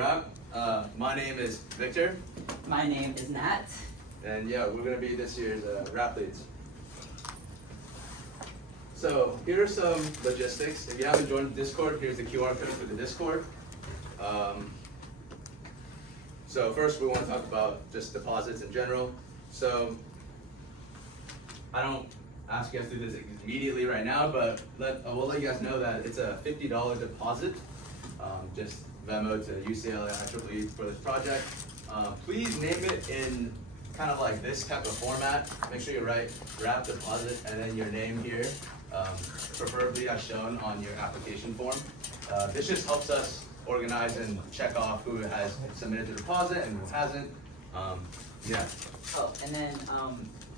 rap. My name is Victor. My name is Nat. And yeah, we're going to be this year's rap leads. So here are some logistics. If you haven't joined the Discord, here's the QR code for the Discord. So first we want to talk about just deposits in general. So I don't ask you guys to do this immediately right now, but we'll let you guys know that it's a $50 deposit. Just Venmo to UCLA IEEE for this project. Please name it in kind of like this type of format. Make sure you write rap deposit and then your name here, preferably as shown on your application form. This just helps us organize and check off who has submitted the deposit and who hasn't. Yeah. Oh, and then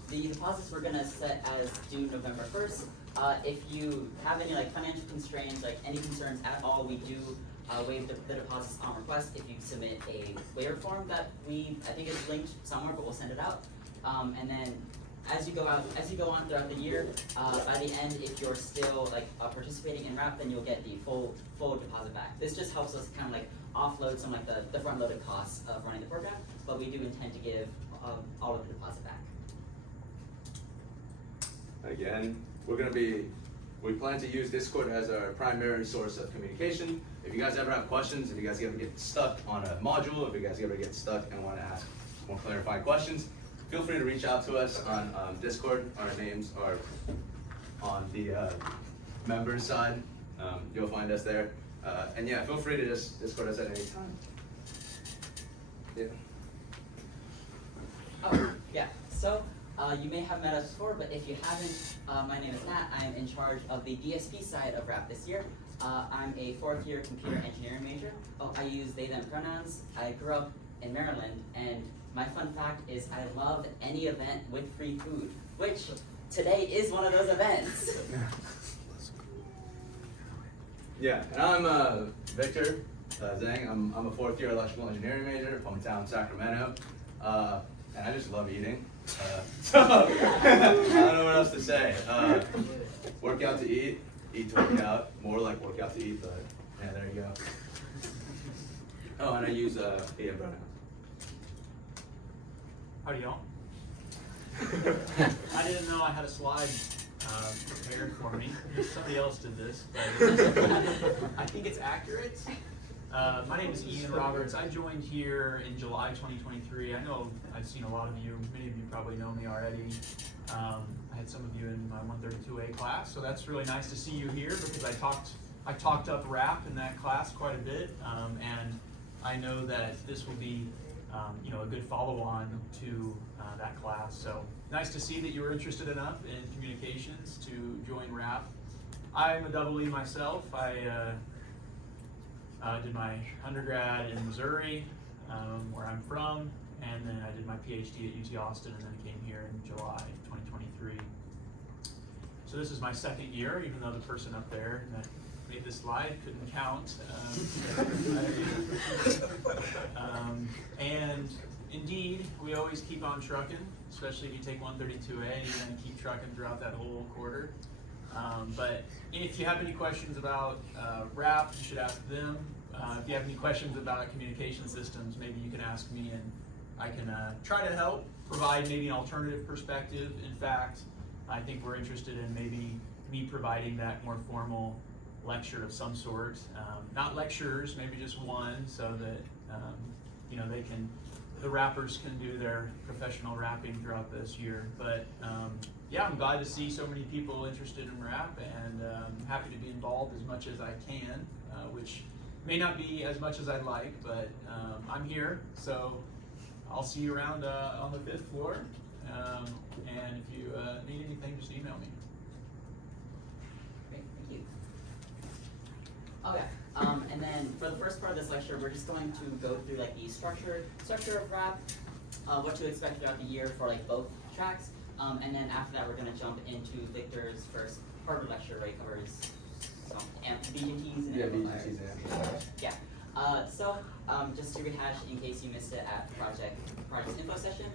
the deposits we're gonna set as due November 1st. If you have any like financial constraints, like any concerns at all, we do waive the deposits on request if you submit a waiver form that I think is linked somewhere, but we'll send it out. And then as you go on throughout the year, by the end, if you're still like participating in RAP, then you'll get the full deposit back. This just helps us kind of like offload some like the front-loaded costs of running the program, but we do intend to give all of the deposit back. Again, we plan to use Discord as our primary source of communication. If you guys ever have questions, if you guys ever get stuck on a module, if you guys ever get stuck and want to ask more clarifying questions, feel free to reach out to us on Discord. Our names are on the members side. You'll find us there. And yeah, feel free to just Discord us at any time. Yeah. Oh, yeah. So you may have met us before, but if you haven't, my name is Nat. I am in charge of the DSP side of RAP this year. I'm a 4th year computer engineering major. I use they, them pronouns. I grew up in Maryland, and my fun fact is I love any event with free food, which today is one of those events. Yeah, and I'm Victor Zhang. I'm a 4th year electrical engineering major, hometown Sacramento, and I just love eating. So I don't know what else to say. Work out to eat to work out. More like work out to eat, but yeah, there you go. Oh, and I use he and pronouns. Howdy, y'all. I didn't know I had a slide prepared for me. Somebody else did this, but I think it's accurate. My name is Ian Roberts. I joined here in July 2023. I know I've seen a lot of you. Many of you probably know me already. I had some of you in my 132A class, so that's really nice to see you here because I talked up rap in that class quite a bit, and I know that this will be a good follow-on to that class. So nice to see that you were interested enough in communications to join RAP. I'm a double E myself. I did my undergrad in Missouri, where I'm from, and then I did my PhD at UT Austin, and then I came here in July 2023. So this is my 2nd year, even though the person up there that made this slide couldn't count. And indeed, we always keep on trucking, especially if you take 132A, you're going to keep trucking throughout that whole quarter. But if you have any questions about RAP, you should ask them. If you have any questions about communication systems, maybe you can ask me and I can try to help provide maybe an alternative perspective. In fact, I think we're interested in maybe me providing that more formal lecture of some sort. Not lectures, maybe just one, so that the rappers can do their professional rapping throughout this year. But yeah, I'm glad to see so many people interested in rap, and I'm happy to be involved as much as I can, which may not be as much as I'd like, but I'm here, so I'll see you around on the 5th floor. And if you need anything, just email me. Great, thank you. Okay, and then for the first part of this lecture, we're just going to go through like the structure of RAP, what to expect throughout the year for like both tracks, and then after that, we're going to jump into Victor's first part of the lecture, where he covers some BJTs and Amplifiers. BJTs and Amplifiers. Yeah. So just to rehash, in case you missed it at the project info session,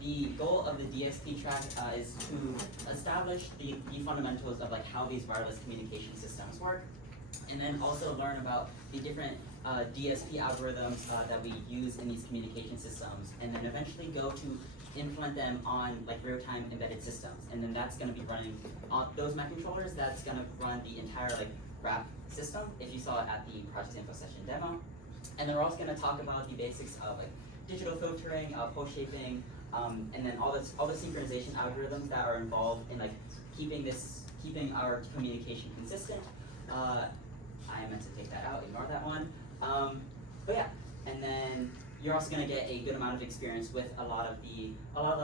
the goal of the DSP track is to establish the fundamentals of like how these wireless communication systems work, and then also learn about the different DSP algorithms that we use in these communication systems, and then eventually go to implement them on like real-time embedded systems. And then that's going to be running on those microcontrollers. That's going to run the entire like graph system, if you saw it at the project info session demo. And then we're also going to talk about the basics of like digital filtering, pulse shaping, and then all the synchronization algorithms that are involved in like keeping our communication consistent. I meant to take that out, ignore that one. But yeah, and then you're also going to get a good amount of experience with a lot of the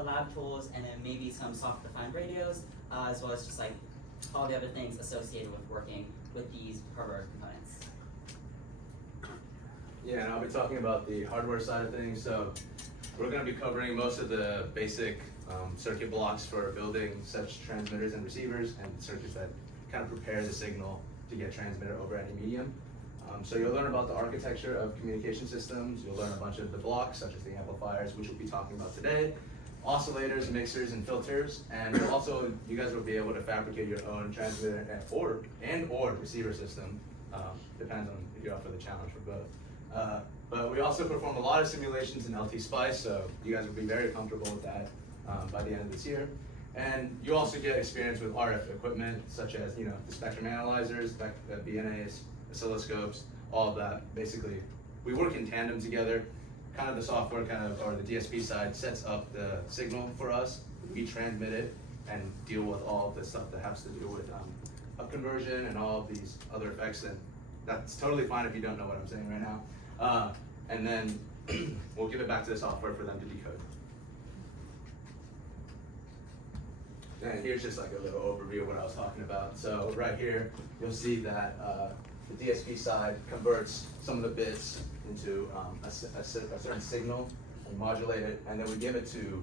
lab tools, and then maybe some software-defined radios, as well as just like all the other things associated with working with these hardware components. Yeah, and I'll be talking about the hardware side of things. So we're going to be covering most of the basic circuit blocks for building such transmitters and receivers, and circuits that kind of prepare the signal to get transmitted over any medium. So you'll learn about the architecture of communication systems. You'll learn a bunch of the blocks, such as the amplifiers, which we'll be talking about today, oscillators, mixers, and filters. And also, you guys will be able to fabricate your own transmitter or receiver system. Depends on if you're up for the challenge for both. But we also perform a lot of simulations in LT Spice, so you guys will be very comfortable with that by the end of this year. And you also get experience with RF equipment, such as the spectrum analyzers, BNAs, oscilloscopes, all of that. Basically, we work in tandem together. Kind of the software, or the DSP side, sets up the signal for us. We transmit it and deal with all of the stuff that has to do with up conversion and all of these other effects. And that's totally fine if you don't know what I'm saying right now. And then we'll give it back to the software for them to decode. And here's just like a little overview of what I was talking about. So right here, you'll see that the DSP side converts some of the bits into a certain signal and modulate it, and then we give it to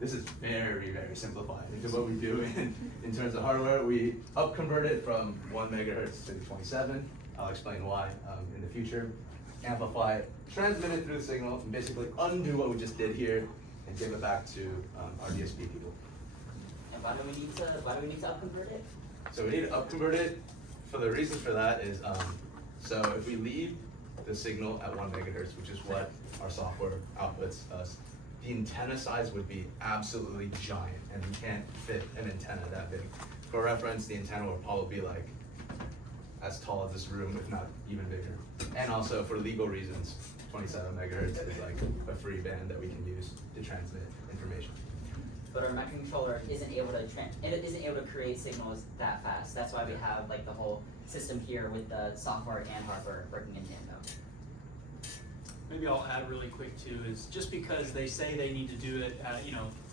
this is very, very simplified into what we do in terms of hardware. We up convert it from 1 megahertz to 27. I'll explain why in the future. Amplify it, transmit it through the signal, and basically undo what we just did here and give it back to our DSP people. And why do we need to up convert it? So we need to up convert it. For the reasons for that is, so if we leave the signal at 1 megahertz, which is what our software outputs us, the antenna size would be absolutely giant, and we can't fit an antenna that big. For reference, the antenna will probably be like as tall as this room, if not even bigger. And also for legal reasons, 27 megahertz is like a free band that we can use to transmit information. But our microcontroller isn't able to create signals that fast. That's why we have like the whole system here with the software and hardware working in tandem. Maybe I'll add really quick too, is just because they say they need to do it at,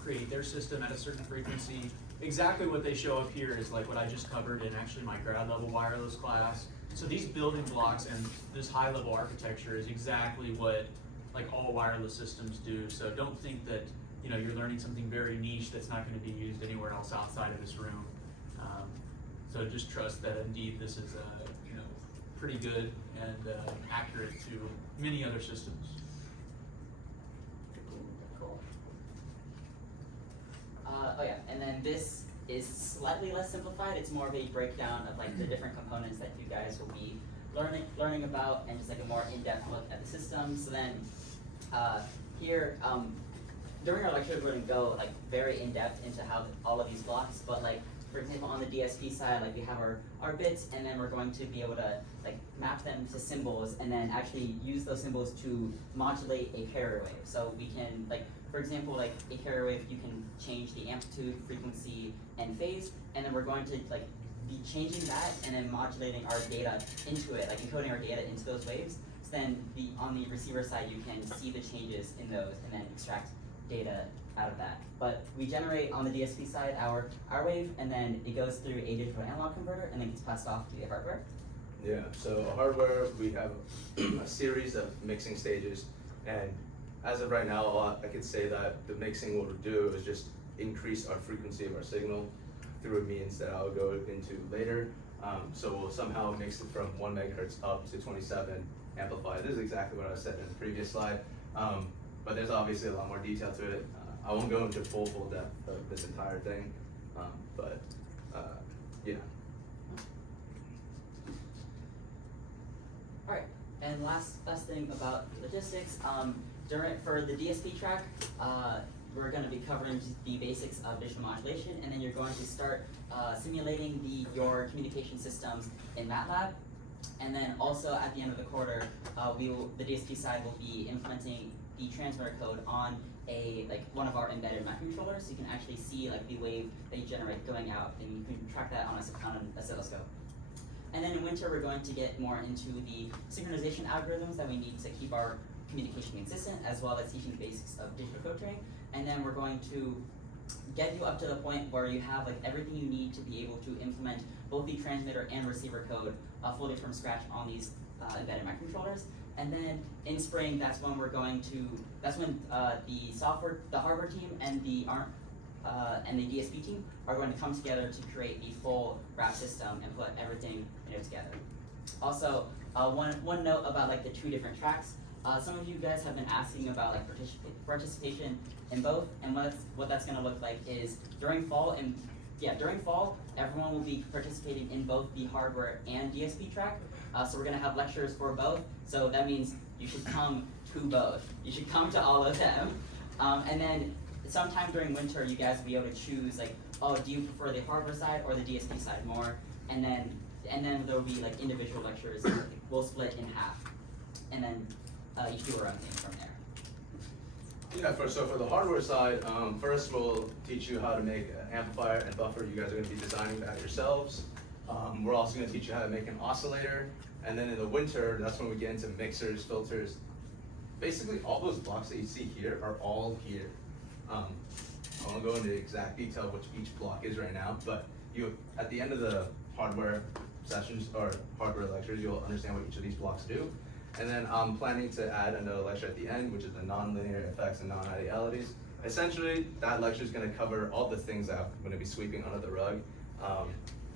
create their system at a certain frequency, exactly what they show up here is like what I just covered in actually my grad level wireless class. So these building blocks and this high level architecture is exactly what like all wireless systems do. So don't think that you're learning something very niche that's not going to be used anywhere else outside of this room. So just trust that indeed this is pretty good and accurate to many other systems. Cool. Oh yeah, and then this is slightly less simplified. It's more of a breakdown of like the different components that you guys will be learning about, and just like a more in-depth look at the system. So then here, during our lecture, we're going to go like very in-depth into how all of these blocks, but like for example on the DSP side, like we have our bits, and then we're going to be able to like map them to symbols, and then actually use those symbols to modulate a carrier wave. So we can like, for example, like a carrier wave, you can change the amplitude, frequency, and phase, and then we're going to like be changing that and then modulating our data into it, like encoding our data into those waves. So then on the receiver side, you can see the changes in those and then extract data out of that. But we generate on the DSP side our wave, and then it goes through a digital analog converter and then gets passed off to the hardware. Yeah, so hardware, we have a series of mixing stages, and as of right now, I could say that the mixing what we'll do is just increase our frequency of our signal through a means that I'll go into later. So we'll somehow mix it from 1 megahertz up to 27 amplified. This is exactly what I said in the previous slide, but there's obviously a lot more detail to it. I won't go into full depth of this entire thing, but yeah. All right. And last thing about logistics, for the DSP track, we're going to be covering the basics of digital modulation, and then you're going to start simulating your communication systems in MATLAB. And then also at the end of the quarter, the DSP side will be implementing the transmitter code on one of our embedded microcontrollers, so you can actually see the wave that you generate going out, and you can track that on an oscilloscope. And then in winter, we're going to get more into the synchronization algorithms that we need to keep our communication consistent, as well as teaching the basics of digital code training. And then we're going to get you up to the point where you have everything you need to be able to implement both the transmitter and receiver code fully from scratch on these embedded microcontrollers. And then in spring, that's when the hardware team and the DSP team are going to come together to create the full RAP system and put everything together. Also, one note about the two different tracks. Some of you guys have been asking about participation in both, and what that's going to look like is during fall, everyone will be participating in both the hardware and DSP track. So we're going to have lectures for both. So that means you should come to both. You should come to all of them. And then sometime during winter, you guys will be able to choose do you prefer the hardware side or the DSP side more? And then there will be individual lectures. We'll split in half, and then you do our own thing from there. Yeah, so for the hardware side, first we'll teach you how to make an amplifier and buffer. You guys are going to be designing that yourselves. We're also going to teach you how to make an oscillator. And then in the winter, that's when we get into mixers, filters. Basically, all those blocks that you see here are all here. I won't go into exact detail of what each block is right now, but at the end of the hardware sessions or hardware lectures, you'll understand what each of these blocks do. And then I'm planning to add another lecture at the end, which is the nonlinear effects and non-idealities. Essentially, that lecture is going to cover all the things that I'm going to be sweeping under the rug,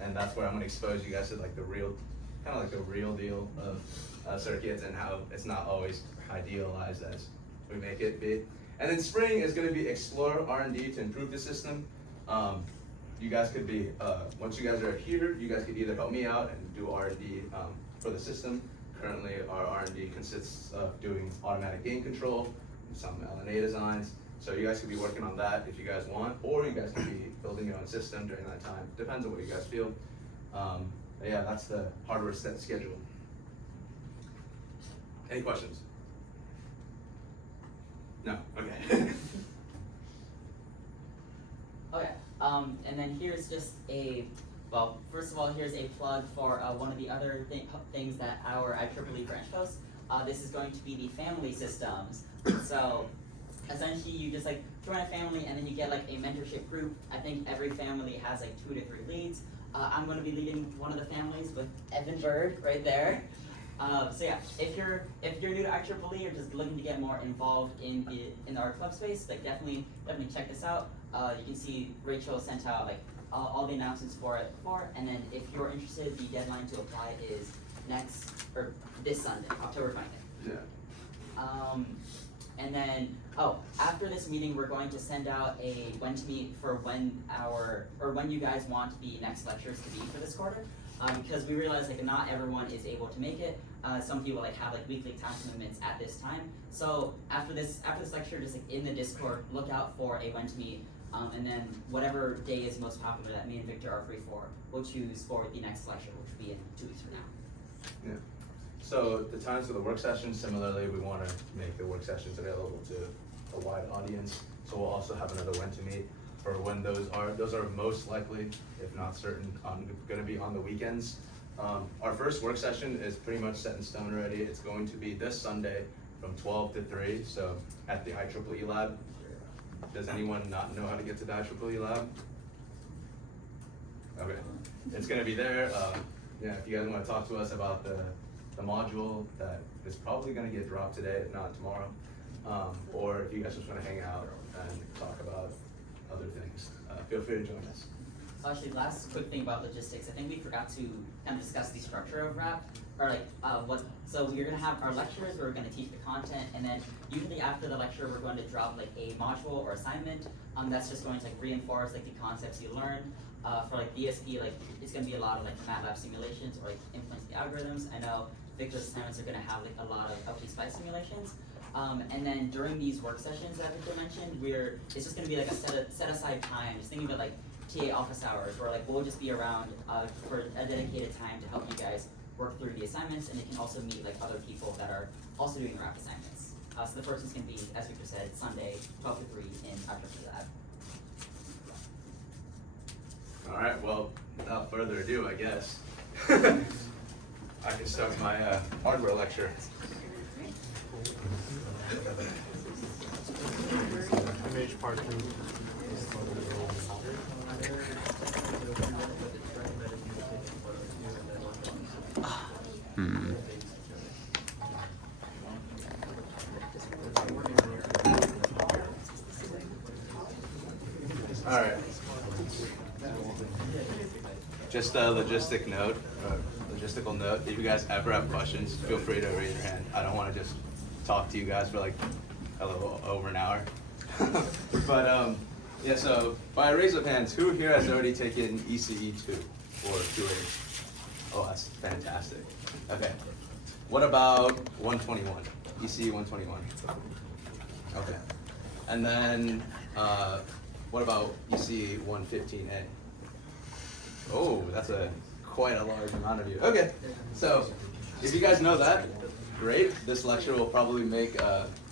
and that's where I'm going to expose you guys to the real deal of circuits and how it's not always idealized as we make it be. And then spring is going to be explore R&D to improve the system. You guys could be once you guys are here, you guys could either help me out and do R&D for the system. Currently, our R&D consists of doing automatic gain control, some LNA designs. So you guys could be working on that if you guys want, or you guys could be building your own system during that time. Depends on what you guys feel. But yeah, that's the hardware set schedule. Any questions? No? Okay. Okay, and then here's just first of all, here's a plug for one of the other things that our IEEE branch hosts. This is going to be the family systems. So essentially, you just join a family, and then you get a mentorship group. I think every family has 2 to 3 leads. I'm going to be leading one of the families with Evan Bird right there. So yeah, if you're new to IEEE or just looking to get more involved in our club space, definitely check this out. You can see Rachel sent out all the announcements for it before, and then if you're interested, the deadline to apply is this Sunday, October 20th. Yeah. And then, after this meeting, we're going to send out a when to meet for when you guys want the next lectures to be for this quarter, because we realize not everyone is able to make it. Some people have weekly time commitments at this time. So after this lecture, just in the Discord, look out for a when to meet. And then whatever day is most popular that me and Victor are free for, we'll choose for the next lecture, which will be in 2 weeks from now. Yeah. So the times for the work sessions, similarly, we want to make the work sessions available to a wide audience. So we'll also have another when to meet for when those are most likely, if not certain, going to be on the weekends. Our first work session is pretty much set in stone already. It's going to be this Sunday from 12 to 3, so at the IEEE lab. Does anyone not know how to get to the IEEE lab? Okay, it's going to be there. Yeah, if you guys want to talk to us about the module that is probably going to get dropped today, if not tomorrow, or if you guys just want to hang out and talk about other things, feel free to join us. Actually, last quick thing about logistics, I think we forgot to kind of discuss the structure of RAP, or so we're gonna have our lectures, we're gonna teach the content, and then usually after the lecture, we're going to drop a module or assignment, that's just going to reinforce the concepts you learned. For DSP, it's gonna be a lot of MATLAB simulations or implementing the algorithms. I know Victor's assignments are gonna have like a lot of LT SPI simulations. And then during these work sessions that Victor mentioned, it's just gonna be like a set aside time, just thinking about like TA office hours, where like we'll just be around for a dedicated time to help you guys work through the assignments, and it can also meet like other people that are also doing RAP assignments. So the first one's gonna be, as Victor said, Sunday, 12 to 3 in our lab. All right, well, without further ado, I guess I can start my hardware lecture. Image part 2. All right. Just a logistical note. If you guys ever have questions, feel free to raise your hand. I don't want to just talk to you guys for like a little over an hour. But yeah, so by a raise of hands, who here has already taken ECE 2 or 2A? Oh, that's fantastic. Okay. What about 121? ECE 121? Okay. And then what about ECE 115A? Oh, that's quite a large amount of you. Okay, so if you guys know that, great. This lecture will probably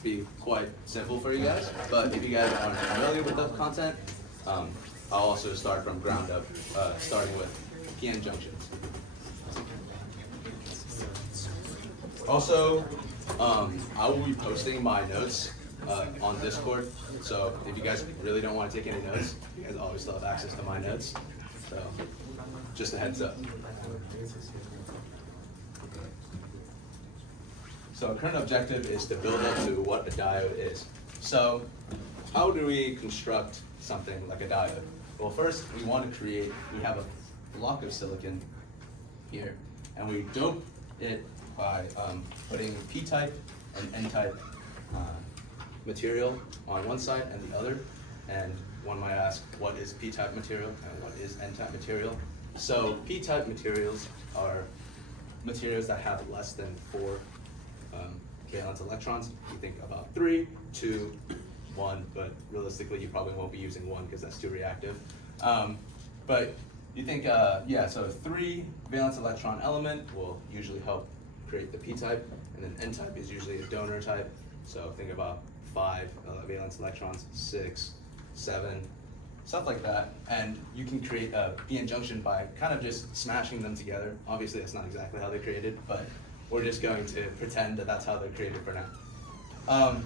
be quite simple for you guys. But if you guys aren't familiar with the content, I'll also start from ground up, starting with PN junctions. Also, I will be posting my notes on Discord. So if you guys really don't want to take any notes, you guys always still have access to my notes. So just a heads up. So our current objective is to build up to what a diode is. So how do we construct something like a diode? Well, first we have a block of silicon here, and we dope it by putting P-type and N-type material on one side and the other. And one might ask, what is P-type material and what is N-type material? So P-type materials are materials that have less than 4 valence electrons. You think about 3, 2, 1, but realistically you probably won't be using 1 because that's too reactive. But you think, so 3 valence electron element will usually help create the P-type, and then N-type is usually a donor type. So think about 5 valence electrons, 6, 7, stuff like that. And you can create a PN junction by kind of just smashing them together. Obviously that's not exactly how they're created, but we're just going to pretend that that's how they're created for now. I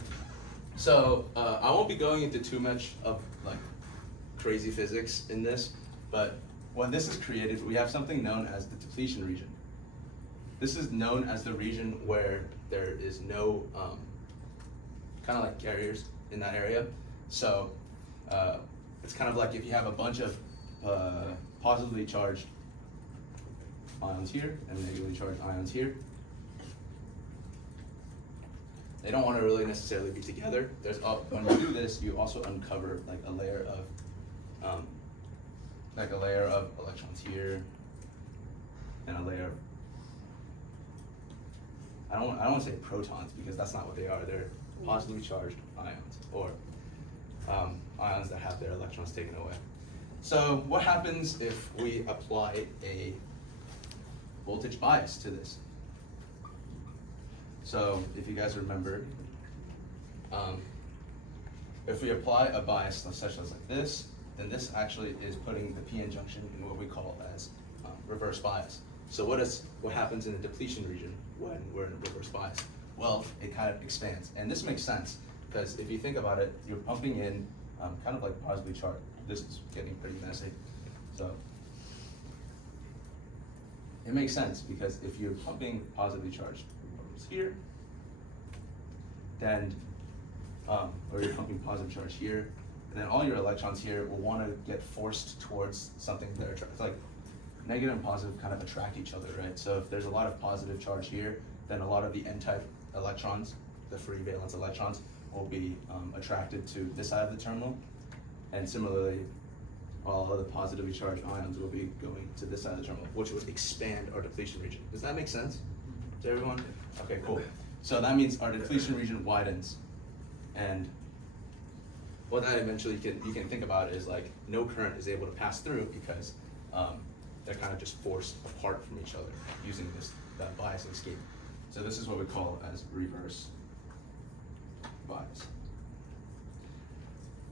won't be going into too much of like crazy physics in this, but when this is created, we have something known as the depletion region. This is known as the region where there is no kind of like carriers in that area. So it's kind of like if you have a bunch of positively charged ions here and negatively charged ions here. They don't want to really necessarily be together. When you do this, you also uncover like a layer of electrons here, and a layer. I don't want to say protons because that's not what they are. They're positively charged ions, or ions that have their electrons taken away. So what happens if we apply a voltage bias to this? So if you guys remember, if we apply a bias such as like this, then this actually is putting the PN junction in what we call as reverse bias. So what happens in the depletion region when we're in a reverse bias? Well, it kind of expands, and this makes sense because if you think about it, you're pumping in kind of like positively charged. This is getting pretty messy, so it makes sense because if you're pumping positively charged here, then or you're pumping positive charge here, and then all your electrons here will want to get forced towards something that it's like negative and positive kind of attract each other, right? So if there's a lot of positive charge here, then a lot of the N-type electrons, the free valence electrons, will be attracted to this side of the terminal, and similarly, all of the positively charged ions will be going to this side of the terminal, which would expand our depletion region. Does that make sense? to everyone? Okay, cool. So that means our depletion region widens, and what that eventually you can think about is like no current is able to pass through because they're kind of just forced apart from each other using that biasing scheme. So this is what we call as reverse bias.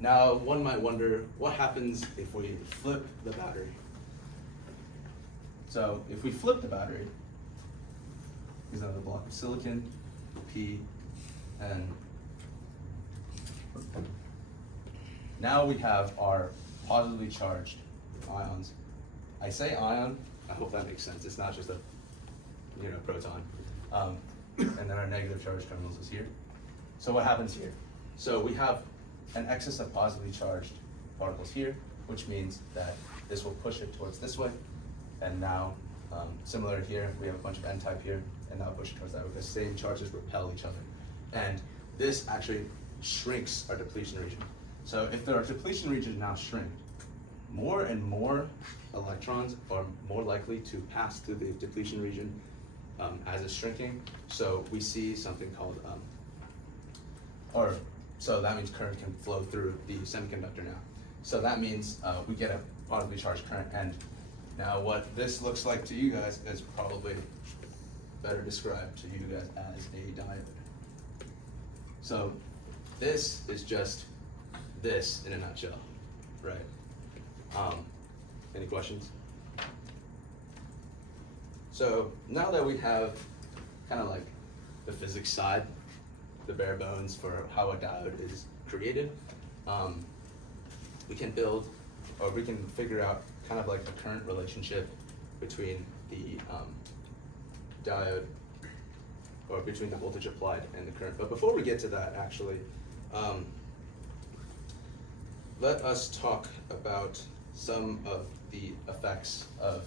Now, one might wonder, what happens if we flip the battery? So if we flip the battery, here's another block of silicon, P, and now we have our positively charged ions. I say ion, I hope that makes sense. It's not just a proton. And then our negative charge terminals is here. So what happens here? So we have an excess of positively charged particles here, which means that this will push it towards this way. And now, similar here, we have a bunch of n-type here, and now push it towards that way. The same charges repel each other. And this actually shrinks our depletion region. So if our depletion region now shrink, more and more electrons are more likely to pass through the depletion region as it's shrinking. So we see something called, so that means current can flow through the semiconductor now. So that means we get a positively charged current. And now what this looks like to you guys is probably better described to you guys as a diode. So this is just this in a nutshell, right? Any questions? So now that we have kind of like the physics side, the bare bones for how a diode is created, we can build, or we can figure out kind of like the current relationship between the diode, or between the voltage applied and the current. But before we get to that, actually, let us talk about some of the effects of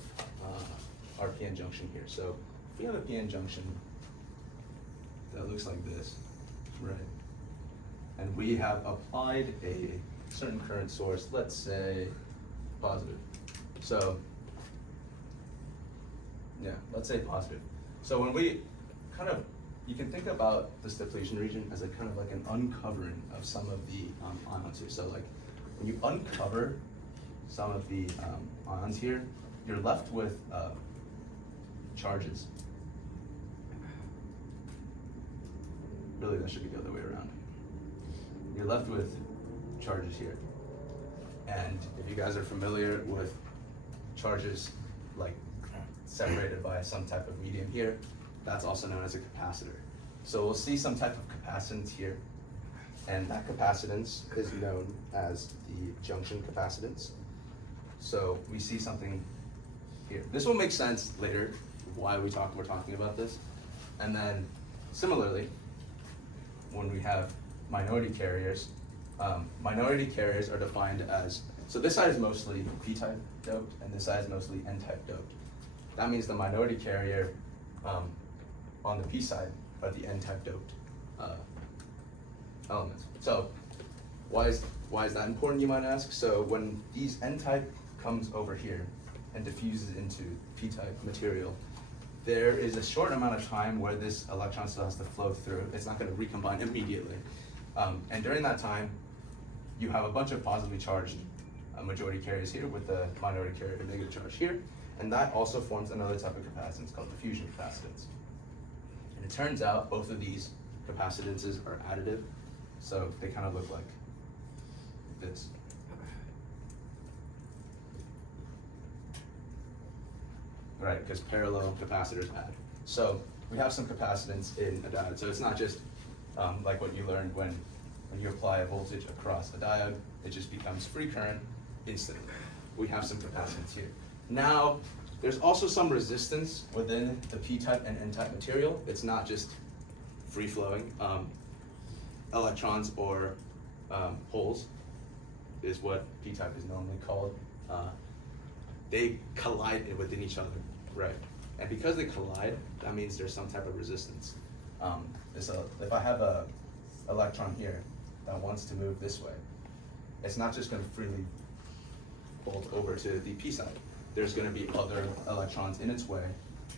our PN junction here. So if we have a PN junction that looks like this, right? And we have applied a certain current source, let's say positive. So, yeah, let's say positive. So when we kind of, you can think about this depletion region as a kind of like an uncovering of some of the ions here. So like when you uncover some of the ions here, you're left with charges. Really, that should be the other way around. You're left with charges here. And if you guys are familiar with charges like separated by some type of medium here, that's also known as a capacitor. So we'll see some type of capacitance here, and that capacitance is known as the junction capacitance. So we see something here. This will make sense later why we're talking about this. And then similarly, when we have minority carriers are defined as, so this side is mostly p-type doped and this side is mostly n-type doped. That means the minority carrier on the p side are the n-type doped elements. So why is that important, you might ask? So when these n-type comes over here and diffuses into p-type material, there is a short amount of time where this electron still has to flow through. It's not going to recombine immediately. And during that time, you have a bunch of positively charged majority carriers here with the minority carrier negative charge here. And that also forms another type of capacitance called diffusion capacitance. And it turns out both of these capacitances are additive. So they kind of look like this. Right, because parallel capacitors add. So we have some capacitance in a diode. So it's not just like what you learned when you apply a voltage across a diode, it just becomes free current instantly. We have some capacitance here. Now, there's also some resistance within the p-type and n-type material. It's not just free-flowing. Electrons or holes is what p-type is normally called. They collide within each other, right? And because they collide, that means there's some type of resistance. If I have a electron here that wants to move this way, it's not just going to freely bolt over to the p side. There's going to be other electrons in its way,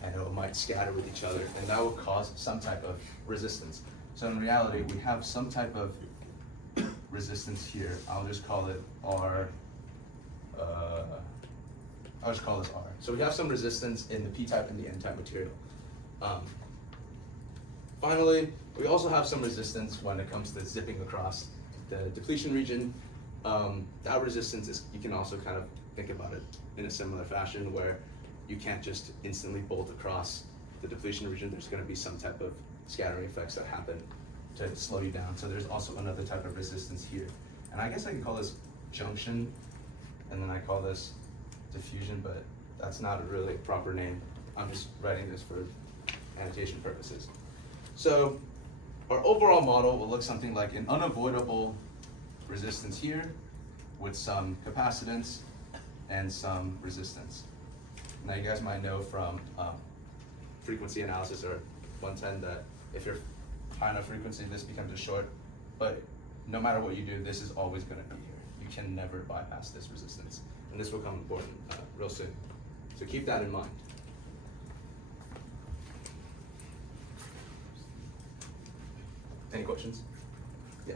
and it might scatter with each other, and that will cause some type of resistance. So in reality, we have some type of resistance here. I'll just call it R. I'll just call this R. So we have some resistance in the P-type and the N-type material. Finally, we also have some resistance when it comes to zipping across the depletion region. That resistance is, you can also kind of think about it in a similar fashion where you can't just instantly bolt across the depletion region. There's going to be some type of scattering effects that happen to slow you down. So there's also another type of resistance here. And I guess I can call this junction, and then I call this diffusion, but that's not a really proper name. I'm just writing this for annotation purposes. So our overall model will look something like an unavoidable resistance here with some capacitance and some resistance. Now you guys might know from frequency analysis or 110 that if you're high enough frequency, this becomes a short, but no matter what you do, this is always going to be here. You can never bypass this resistance, and this will become important real soon. So keep that in mind. Any questions? Yeah.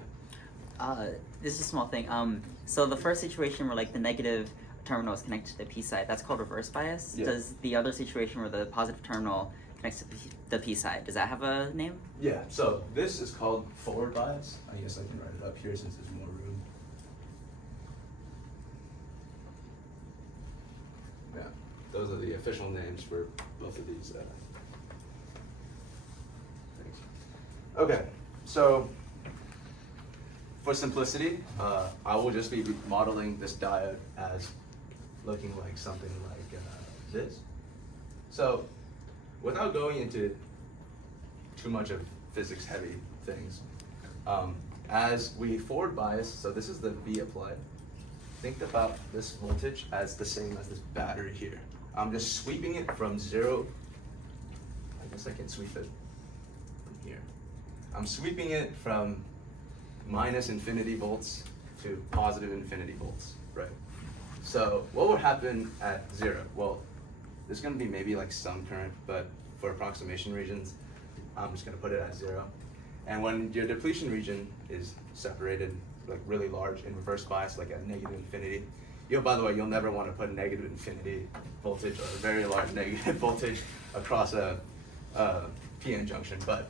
This is a small thing. So the first situation where like the negative terminal is connected to the P side, that's called reverse bias. Yeah. Does the other situation where the positive terminal connects to the P side, does that have a name? Yeah, so this is called forward bias. I guess I can write it up here since there's more room. Yeah, those are the official names for both of these things. Okay, so for simplicity, I will just be modeling this diode as looking like something like this. So without going into too much of physics heavy things, as we forward bias, so this is the V applied, think about this voltage as the same as this battery here. I'm just sweeping it from 0, I guess I can sweep it from here. I'm sweeping it from minus infinity volts to positive infinity volts, right? So what will happen at 0? Well, there's going to be maybe like some current, but for approximation regions, I'm just going to put it at 0. And when your depletion region is separated, like really large in reverse bias, like at negative infinity, by the way, you'll never want to put negative infinity voltage or a very large negative voltage across a PN junction. But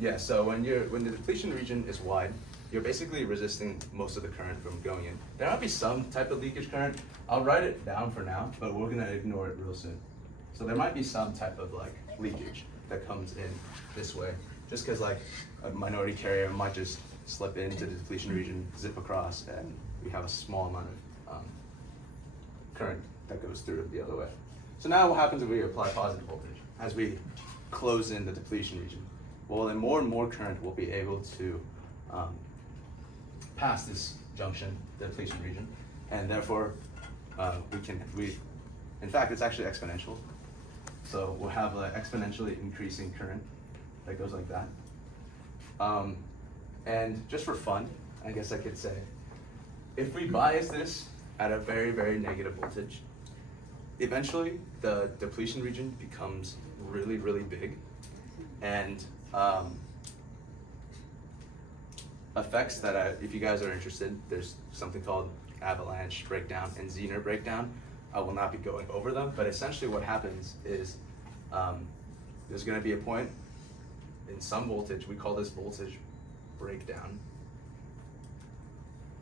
yeah, so when the depletion region is wide, you're basically resisting most of the current from going in. There might be some type of leakage current. I'll write it down for now, but we're gonna ignore it real soon. So there might be some type of like leakage that comes in this way, just because like a minority carrier might just slip into the depletion region, zip across, and we have a small amount of current that goes through the other way. So now what happens if we apply positive voltage as we close in the depletion region? Well, then more and more current will be able to pass this junction, the depletion region, and therefore in fact, it's actually exponential. So we'll have an exponentially increasing current that goes like that. And just for fun, I guess I could say, if we bias this at a very, very negative voltage, eventually the depletion region becomes really, really big, and effects that if you guys are interested, there's something called avalanche breakdown and Zener breakdown. I will not be going over them, but essentially what happens is there's going to be a point in some voltage, we call this voltage breakdown,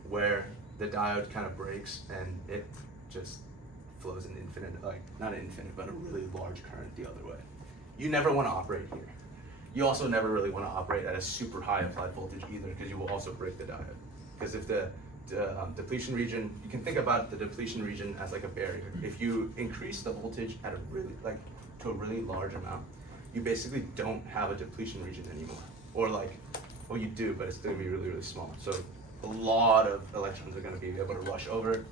where the diode kind of breaks and it just flows an infinite, like not an infinite, but a really large current the other way. You never want to operate here. You also never really want to operate at a super high applied voltage either, because you will also break the diode. Because if the depletion region, you can think about the depletion region as like a barrier. If you increase the voltage at a really, like to a really large amount, you basically don't have a depletion region anymore. Or like, well you do, but it's going to be really, really small. So a lot of electrons are going to be able to rush over,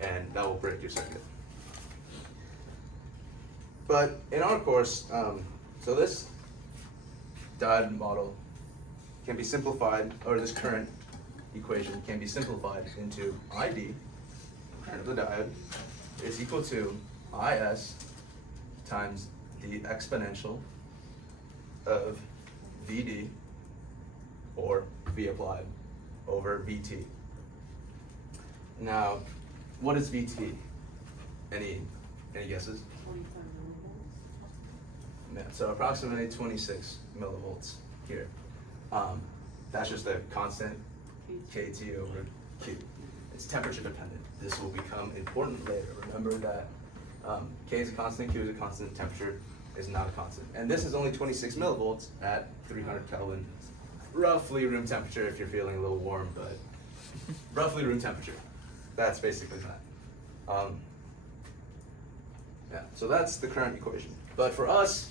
and that will break your circuit. But in our course, so this diode model can be simplified, or this current equation can be simplified into ID, current of the diode, is equal to IS times the exponential of VD or V applied over VT. Now, what is VT? Any guesses? 25 millivolts. Yeah, so approximately 26 millivolts here. That's just a constant KT over Q. It's temperature dependent. This will become important later. Remember that K is a constant, Q is a constant, temperature is not a constant. And this is only 26 millivolts at 300 Kelvin. Roughly room temperature if you're feeling a little warm, but roughly room temperature. That's basically that. Yeah, so that's the current equation. But for us,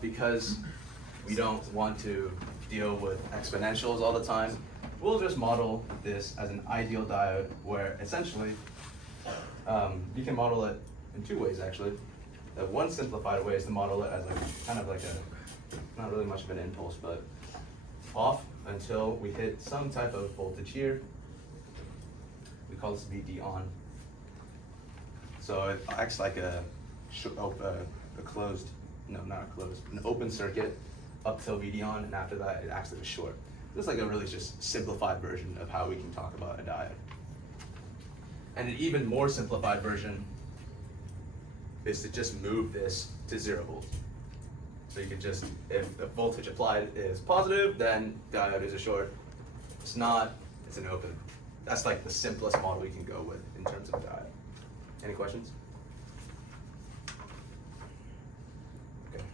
because we don't want to deal with exponentials all the time, we'll just model this as an ideal diode where essentially you can model it in two ways actually. The one simplified way is to model it as like kind of like a, not really much of an impulse, but off until we hit some type of voltage here. We call this VD on. So it acts like a closed, no, not a closed, an open circuit up till VD on, and after that it acts like a short. This is like a really just simplified version of how we can talk about a diode. And an even more simplified version is to just move this to 0 volts. So you can just, if the voltage applied is positive, then diode is a short. It's not, it's an open. That's like the simplest model we can go with in terms of diode. Any questions? Okay.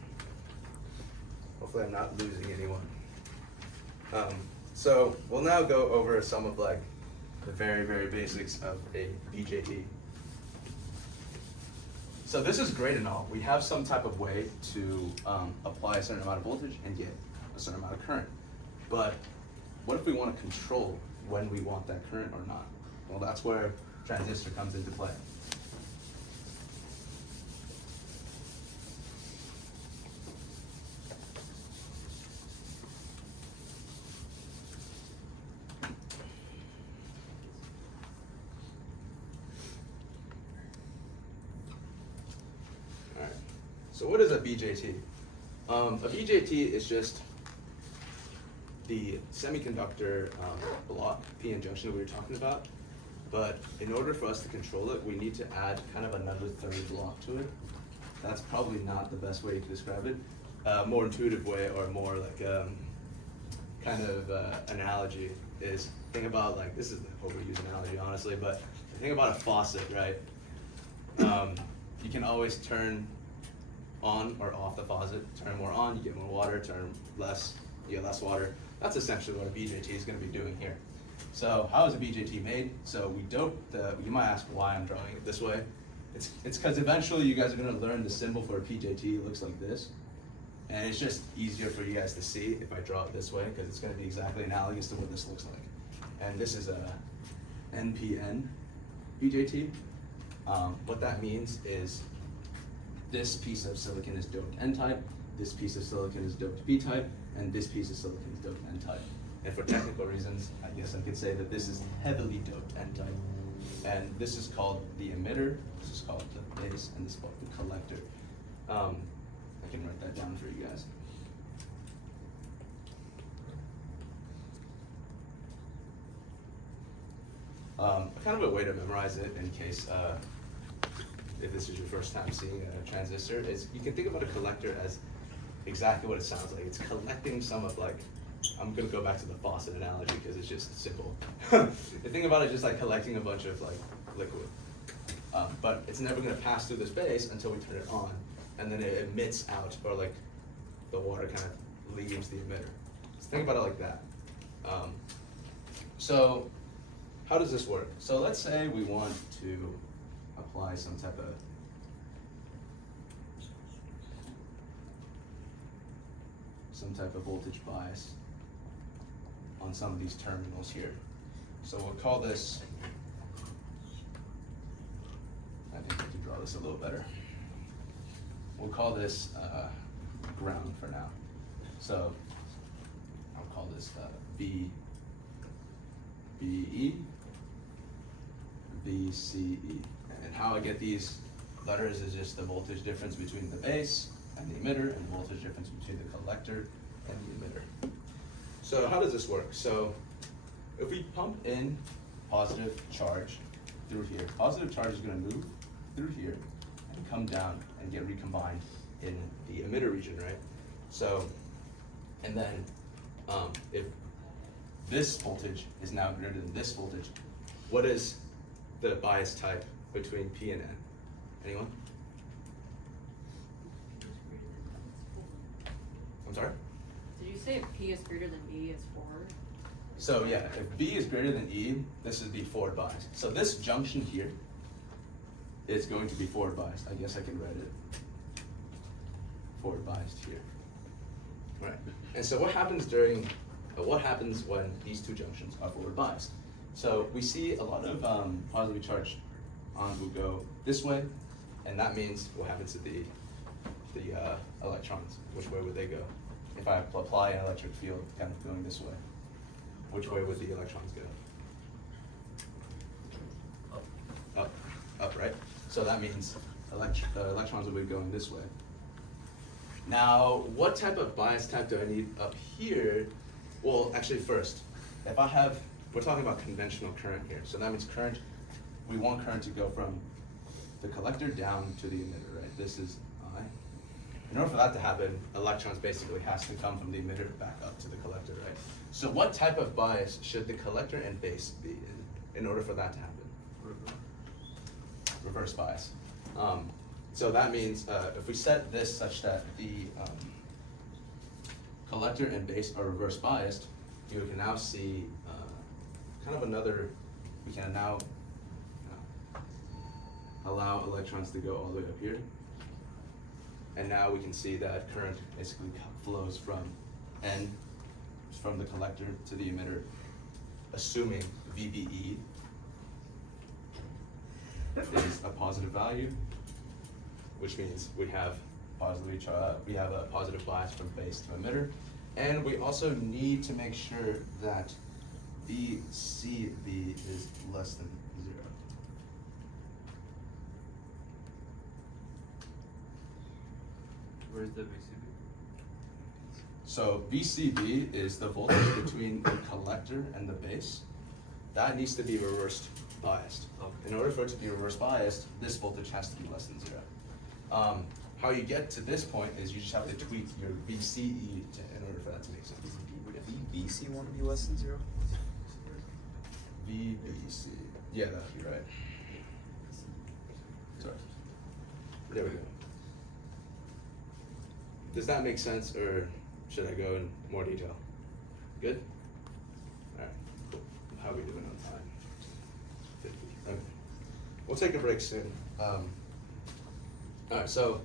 Hopefully I'm not losing anyone. So we'll now go over some of like the very, very basics of a BJT. So this is great and all. We have some type of way to apply a certain amount of voltage and get a certain amount of current. But what if we want to control when we want that current or not? Well, that's where transistor comes into play. So what is a BJT? A BJT is just the semiconductor block, p-n junction that we were talking about. But in order for us to control it, we need to add kind of another third block to it. That's probably not the best way to describe it. More intuitive way, or more like kind of analogy is, think about like, this is the overused analogy honestly, but think about a faucet, right? You can always turn on or off the faucet. Turn more on, you get more water. Turn less, you get less water. That's essentially what a BJT is going to be doing here. So how is a BJT made? So we dope the, you might ask why I'm drawing it this way. It's because eventually you guys are going to learn the symbol for a BJT. It looks like this. And it's just easier for you guys to see if I draw it this way, because it's going to be exactly analogous to what this looks like. And this is a NPN BJT. What that means is this piece of silicon is doped N-type, this piece of silicon is doped B-type, and this piece of silicon is doped N-type. And for technical reasons, I guess I could say that this is heavily doped N-type. And this is called the emitter, this is called the base, and this is called the collector. I can write that down for you guys. Kind of a way to memorize it in case if this is your first time seeing a transistor, is you can think about a collector as exactly what it sounds like. It's collecting some of like, I'm gonna go back to the faucet analogy because it's just simple. The thing about it is just like collecting a bunch of like liquid. But it's never gonna pass through this base until we turn it on, and then it emits out, or like the water kind of leaves the emitter. So think about it like that. So how does this work? So let's say we want to apply some type of voltage bias on some of these terminals here. So we'll call this, I think I can draw this a little better. We'll call this ground for now. So I'll call this VBE, VCE. And how I get these letters is just the voltage difference between the base and the emitter, and the voltage difference between the collector and the emitter. So how does this work? So if we pump in positive charge through here, positive charge is going to move through here and come down and get recombined in the emitter region, right? So, and then if this voltage is now greater than this voltage, what is the bias type between P and N? Anyone? I'm sorry? Did you say if P is greater than E, it's forward? So yeah, if B is greater than E, this is the forward bias. So this junction here is going to be forward biased. I guess I can write it forward biased here. Right. And so what happens when these two junctions are forward biased? So we see a lot of positively charged ions will go this way, and that means what happens to the electrons? Which way would they go? If I apply an electric field kind of going this way, which way would the electrons go? Up, right? So that means electrons will be going this way. Now, what type of bias type do I need up here? Well, actually first, if I have, we're talking about conventional current here. So that means current, we want current to go from the collector down to the emitter, right? This is I. In order for that to happen, electrons basically has to come from the emitter back up to the collector, right? So what type of bias should the collector and base be in order for that to happen? Reverse bias. So that means if we set this such that the collector and base are reverse biased, you can now see kind of another, we can now allow electrons to go all the way up here. And now we can see that current basically flows from N, from the collector to the emitter, assuming VBE is a positive value, which means we have a positive bias from base to emitter, and we also need to make sure that VCB is less than 0. Where's the VCB? So VCB is the voltage between the collector and the base. That needs to be reversed biased. Okay. In order for it to be reverse biased, this voltage has to be less than 0. How you get to this point is you just have to tweak your VCE in order for that to make sense. Would VBC want to be less than 0? VBC. Yeah, that would be right. Sorry. There we go. Does that make sense, or should I go in more detail? Good? Alright, cool. How are we doing on time? 50. Okay. We'll take a break soon. Alright, so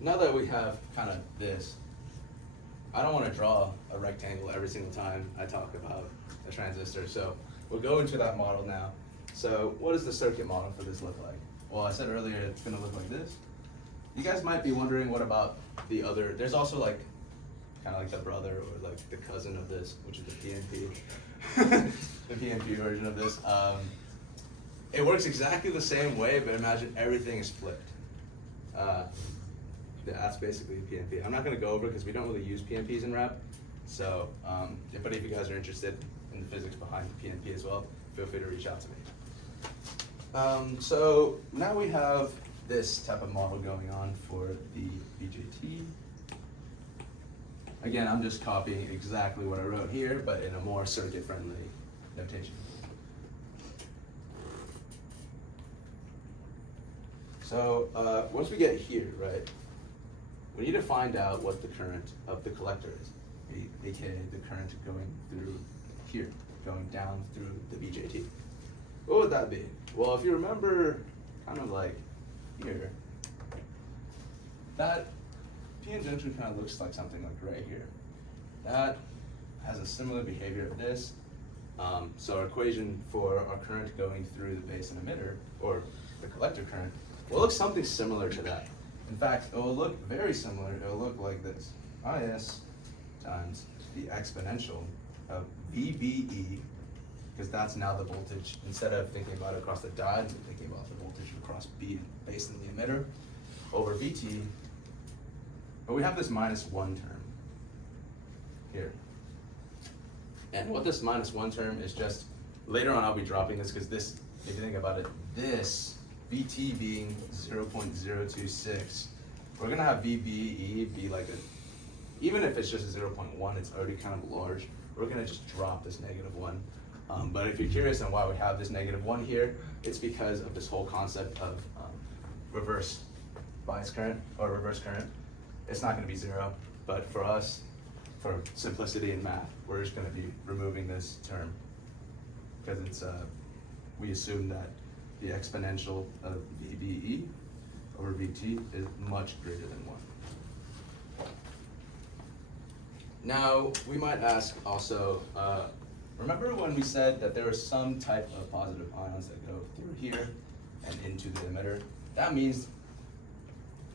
now that we have kind of this, I don't want to draw a rectangle every single time I talk about a transistor, so we'll go into that model now. So what does the circuit model for this look like? Well, I said earlier it's going to look like this. You guys might be wondering what about the other, there's also like, kind of like the brother or like the cousin of this, which is the PNP, the PNP version of this. It works exactly the same way, but imagine everything is flipped. That's basically PNP. I'm not going to go over because we don't really use PNPs in rap. So, but if you guys are interested in the physics behind the PNP as well, feel free to reach out to me. So now we have this type of model going on for the BJT. Again, I'm just copying exactly what I wrote here, but in a more circuit-friendly notation. So once we get here, right, we need to find out what the current of the collector is, aka the current going through here, going down through the BJT. What would that be? Well, if you remember, kind of like here, that PN junction kind of looks like something like right here. That has a similar behavior of this. So our equation for our current going through the base and emitter, or the collector current, will look something similar to that. In fact, it will look very similar. It will look like this. IS times the exponential of VBE, because that's now the voltage. Instead of thinking about it across the diode, we're thinking about the voltage across B, base and the emitter, over VT but we have this -1 term here. And what this -1 term is just, later on I'll be dropping this because this, if you think about it, this VT being 0.026, we're gonna have VBE be like even if it's just a 0.1, it's already kind of large. We're gonna just drop this -1. But if you're curious on why we have this -1 here, it's because of this whole concept of reverse bias current or reverse current. It's not gonna be 0, but for us, for simplicity in math, we're just gonna be removing this term because it's we assume that the exponential of VBE over VT is much greater than 1. Now, we might ask also, remember when we said that there are some type of positive ions that go through here and into the emitter? That means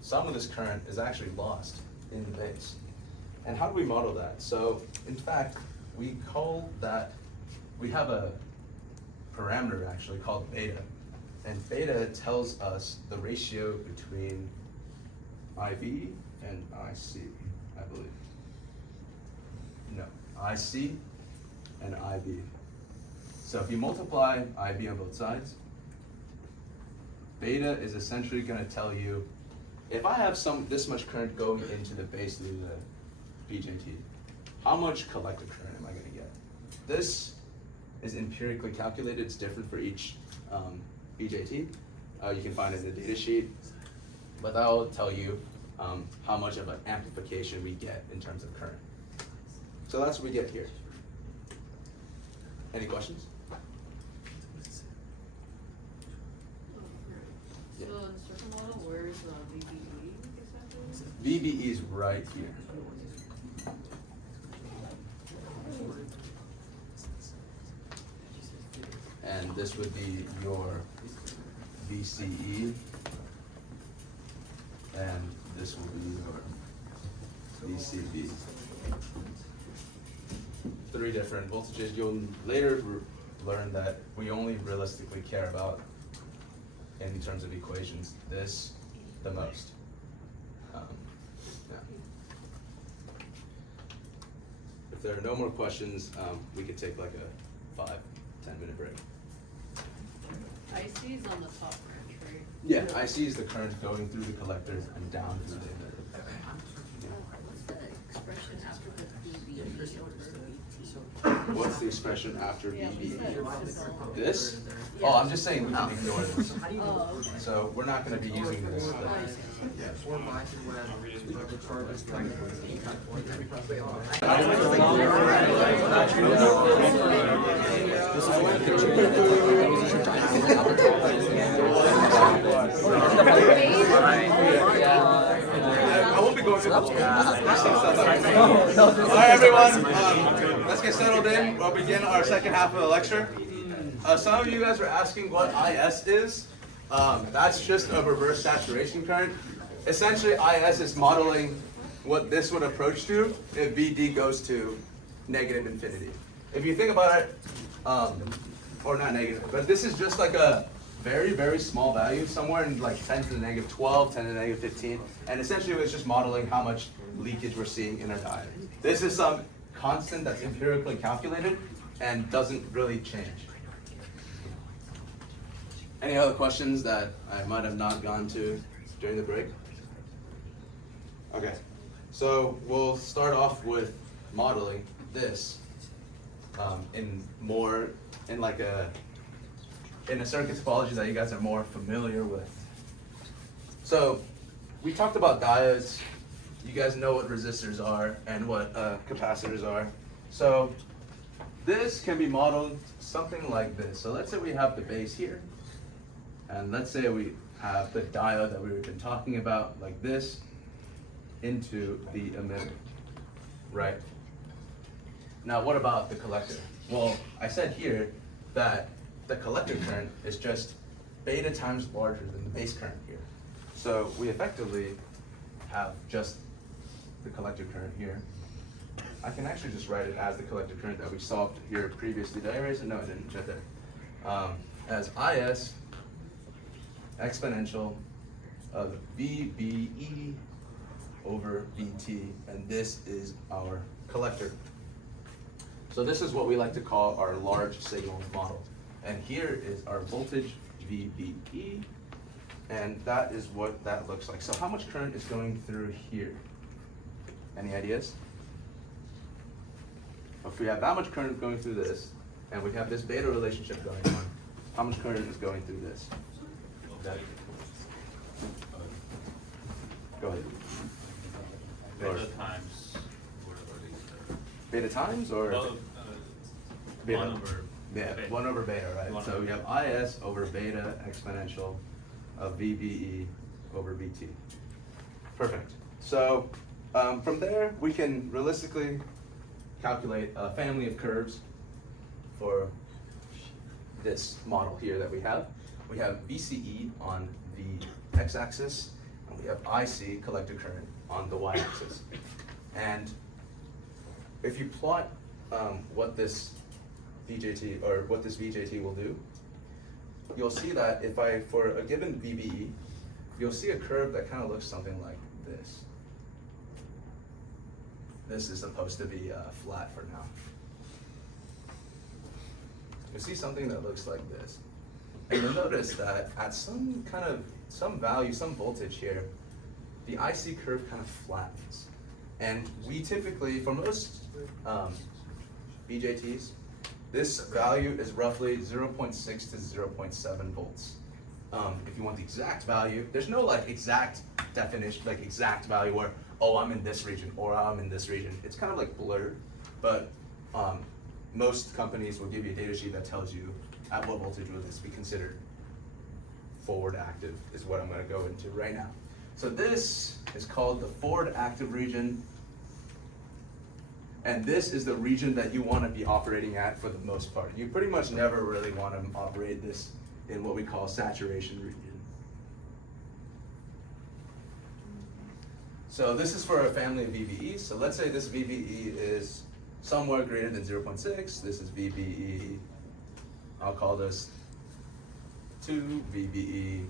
some of this current is actually lost in the base. And how do we model that? So, in fact, we have a parameter actually called beta. And beta tells us the ratio between IB and IC, I believe. No, IC and IB. So if you multiply IB on both sides, beta is essentially going to tell you, if I have this much current going into the base through the BJT, how much collective current am I going to get? This is empirically calculated. It's different for each BJT. You can find it in the data sheet, but that will tell you how much of an amplification we get in terms of current. So that's what we get here. Any questions? So in the circuit model, where's VBE exactly? VBE is right here. And this would be your VCE, and this will be your VCB. 3 different voltages. You'll later learn that we only realistically care about, in terms of equations, this the most. Yeah. If there are no more questions, we could take like a 5-10 minute break. IC is on the top branch, right? Yeah, IC is the current going through the collector and down through the emitter. What's the expression after the VBE over What's the expression after Yeah, we VBE? said This? Oh, I'm just saying we can ignore this. Oh, okay. So we're not going to be using this. I won't be going to the All right, everyone. Let's get settled in. We'll begin our second half of the lecture. Some of you guys were asking what IS is. That's just a reverse saturation current. Essentially, IS is modeling what this would approach to if VD goes to -infinity. If you think about it, or not negative, but this is just like a very, very small value, somewhere in like 10 to the -12, 10 to the -15, and essentially it's just modeling how much leakage we're seeing in our diode. This is some constant that's empirically calculated and doesn't really change. Any other questions that I might have not gone to during the break? Okay, so we'll start off with modeling this in a circuit topology that you guys are more familiar with. So we talked about diodes. You guys know what resistors are and what capacitors are. So this can be modeled something like this. So let's say we have the base here, and let's say we have the diode that we've been talking about like this into the emitter, right? Now what about the collector? Well, I said here that the collector current is just beta times larger than the base current here. So we effectively have just the collector current here. I can actually just write it as the collector current that we solved here previously. Did I erase it? No, I didn't. Right there. As IS exponential of VBE over VT, and this is our collector. So this is what we like to call our large signal model. And here is our voltage VBE, and that is what that looks like. So how much current is going through here? Any ideas? If we have that much current going through this, and we have this beta relationship going on, how much current is going through this? Go ahead. Beta times whatever these are. Beta times or? Well, beta? 1 over Yeah, beta. 1 over beta, right? 1 So over we have IS over beta exponential of VBE over VT. Perfect. So from there, we can realistically calculate a family of curves for this model here that we have. We have VCE on the x-axis, and we have IC, collector current, on the y-axis. And if you plot what this BJT or what this BJT will do, you'll see that if I, for a given VBE, you'll see a curve that kind of looks something like this. This is supposed to be flat for now. You'll see something that looks like this. And you'll notice that at some value, some voltage here, the IC curve kind of flattens. And we typically, for most BJTs, this value is roughly 0.6 to 0.7 volts. If you want the exact value, there's no like exact definition, like exact value where, oh, I'm in this region or I'm in this region. It's kind of like blurred, but most companies will give you a data sheet that tells you at what voltage will this be considered forward active, is what I'm going to go into right now. So this is called the forward active region, and this is the region that you want to be operating at for the most part. You pretty much never really want to operate this in what we call saturation region. So this is for a family of VBEs. So let's say this VBE is somewhere greater than 0.6. This is VBE, I'll call this 2, VBE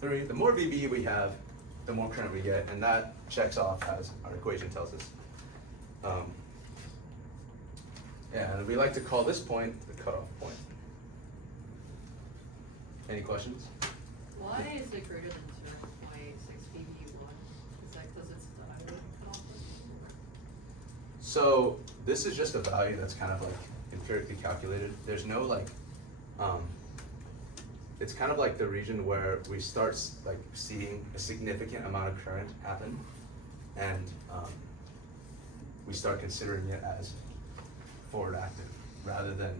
3. The more VBE we have, the more current we get, and that checks off as our equation tells us. Yeah, and we like to call this point the cutoff point. Any questions? Why is it greater than 0.6 VB1? Is that because it's diode cutoff? So this is just a value that's kind of like empirically calculated. There's no like, it's kind of like the region where we start like seeing a significant amount of current happen, and we start considering it as forward active rather than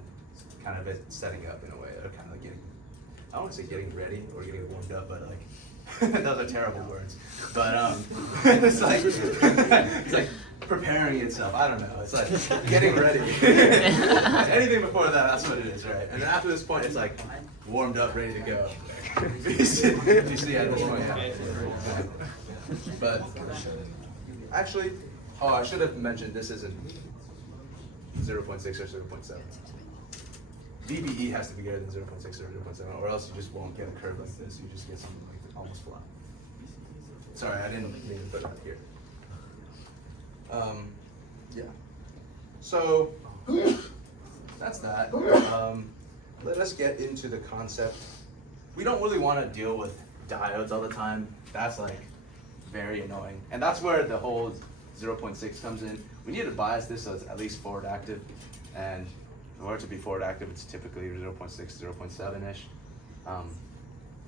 kind of it setting up in a way, or kind of like getting, I don't want to say getting ready or getting warmed up, but like those are terrible words. But it's like preparing itself. I don't know. It's like getting ready. Anything before that, that's what it is, right? And then after this point, it's like warmed up, ready to go. You see at this point, yeah. But actually, oh, I should have mentioned this isn't 0.6 or 0.7. VBE has to be greater than 0.6 or 0.7, or else you just won't get a curve like this. You just get something like almost flat. Sorry, I didn't mean to put that here. Yeah. So that's that. Let us get into the concept. We don't really want to deal with diodes all the time. That's like very annoying, and that's where the whole 0.6 comes in. We need to bias this so it's at least forward active, and in order to be forward active, it's typically 0.6, 0.7-ish,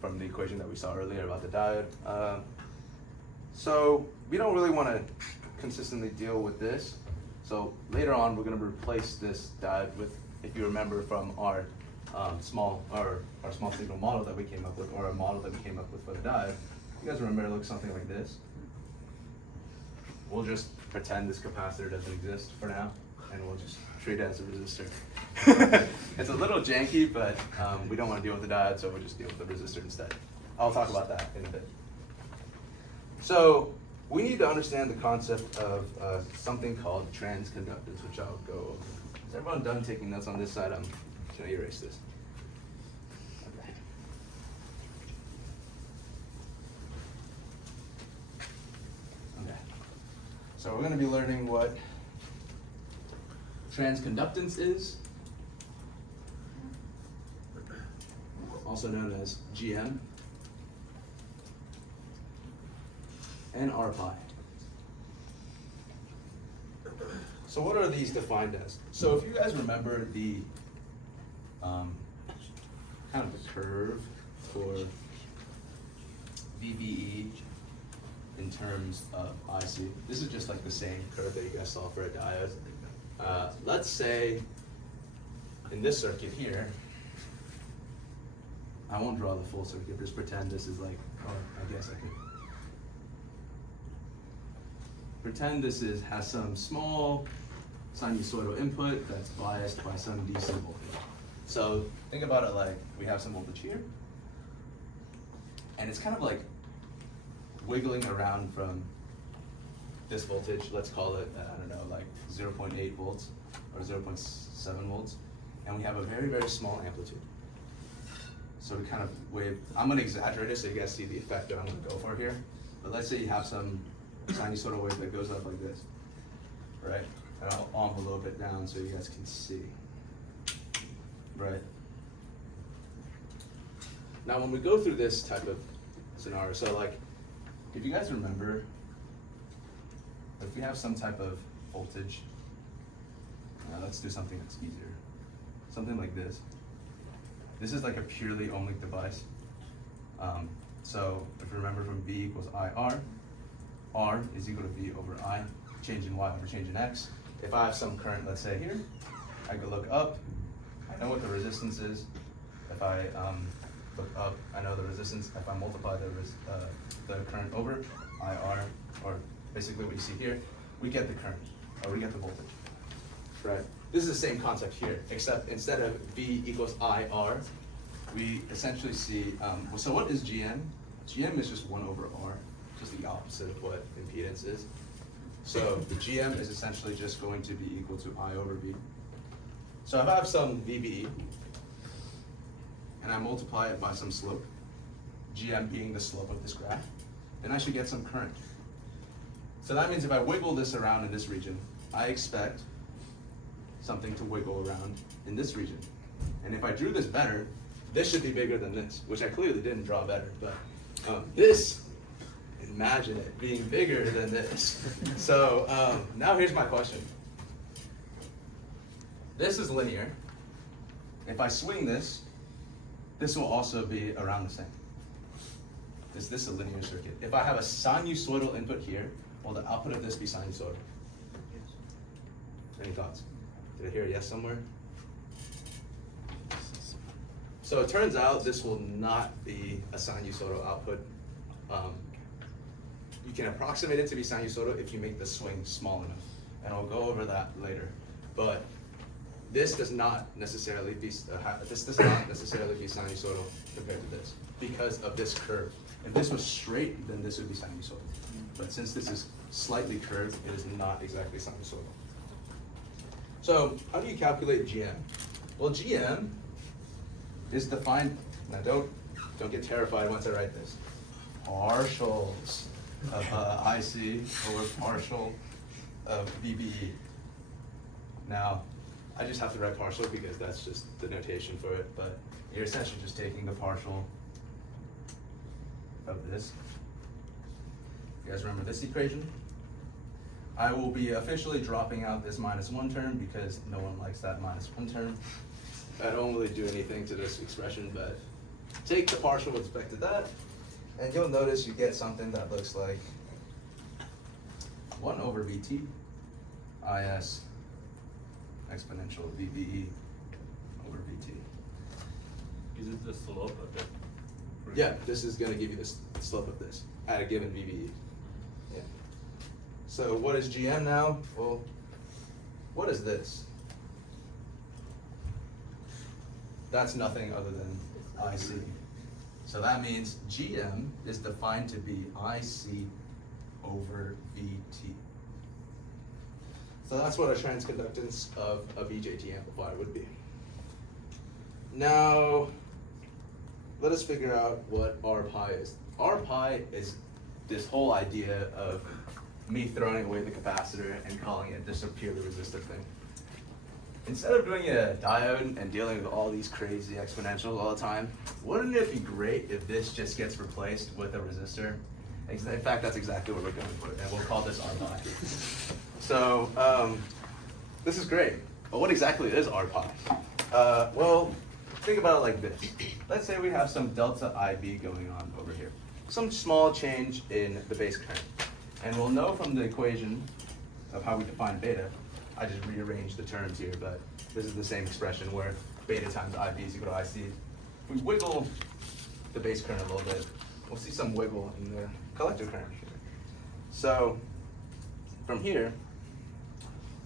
from the equation that we saw earlier about the diode. So we don't really want to consistently deal with this. So later on, we're going to replace this diode with, if you remember from our small signal model that we came up with, or a model that we came up with for the diode. You guys remember it looks something like this? We'll just pretend this capacitor doesn't exist for now, and we'll just treat it as a resistor. It's a little janky, but we don't want to deal with the diode, so we'll just deal with the resistor instead. I'll talk about that in a bit. So we need to understand the concept of something called transconductance, which I'll go over. Is everyone done taking notes on this side? I'm going to erase this. Okay. Okay. So we're gonna be learning what transconductance is, also known as GM, and R pi. So what are these defined as? So if you guys remember the kind of the curve for VBE in terms of IC, this is just like the same curve that you guys saw for a diode. Let's say in this circuit here, I won't draw the full circuit, just pretend this is like, or I guess I could. Pretend this has some small sinusoidal input that's biased by some DC voltage. So think about it like we have some voltage here, and it's kind of like wiggling around from this voltage, let's call it, I don't know, like 0.8 volts or 0.7 volts, and we have a very, very small amplitude. So we kind of wave, I'm gonna exaggerate it so you guys see the effect that I'm gonna go for here, but let's say you have some sinusoidal wave that goes up like this, right? And I'll envelope it down so you guys can see, right? Now when we go through this type of scenario, so like, if you guys remember, if we have some type of voltage, let's do something that's easier. Something like this. This is like a purely ohmic device. So if you remember from V equals IR, R is equal to V over I, change in Y over change in X. If I have some current, let's say here, I could look up, I know what the resistance is. If I look up, I know the resistance. If I multiply the current over IR, or basically what you see here, we get the current, or we get the voltage, right? This is the same concept here, except instead of V equals IR, we essentially see, so what is GM? GM is just 1 over R, just the opposite of what impedance is. So the GM is essentially just going to be equal to I over V. So if I have some VBE, and I multiply it by some slope, GM being the slope of this graph, then I should get some current. So that means if I wiggle this around in this region, I expect something to wiggle around in this region. And if I drew this better, this should be bigger than this, which I clearly didn't draw better, but this, imagine it being bigger than this. So now here's my question. This is linear. If I swing this, this will also be around the same. This is a linear circuit. If I have a sinusoidal input here, will the output of this be sinusoidal? Any thoughts? Did I hear a yes somewhere? So it turns out this will not be a sinusoidal output. You can approximate it to be sinusoidal if you make the swing small enough, and I'll go over that later. But this does not necessarily be sinusoidal compared to this because of this curve. If this was straight, then this would be sinusoidal. But since this is slightly curved, it is not exactly sinusoidal. So how do you calculate GM? Well, GM is defined, now don't get terrified once I write this, partials of IC over partial of VBE. Now, I just have to write partial because that's just the notation for it, but you're essentially just taking the partial of this. You guys remember this equation? I will be officially dropping out this -1 term because no one likes that -1 term. I don't really do anything to this expression, but take the partial with respect to that, and you'll notice you get something that looks like 1 over VT IS exponential VBE over VT. Is it the slope of it? Yeah, this is going to give you the slope of this at a given VBE. Yeah. So what is GM now? Well, what is this? That's nothing other than IC. So that means GM is defined to be IC over VT. So that's what a transconductance of a BJT amplifier would be. Now, let us figure out what R pi is. R pi is this whole idea of me throwing away the capacitor and calling it just a purely resistive thing. Instead of doing a diode and dealing with all these crazy exponentials all the time, wouldn't it be great if this just gets replaced with a resistor? In fact, that's exactly what we're going for, and we'll call this RPi. So, this is great, but what exactly is RPi? Well, think about it like this. Let's say we have some delta IB going on over here. Some small change in the base current. And we'll know from the equation of how we define beta, I just rearranged the terms here, but this is the same expression where beta times IB is equal to IC. If we wiggle the base current a little bit, we'll see some wiggle in the collector current. So from here,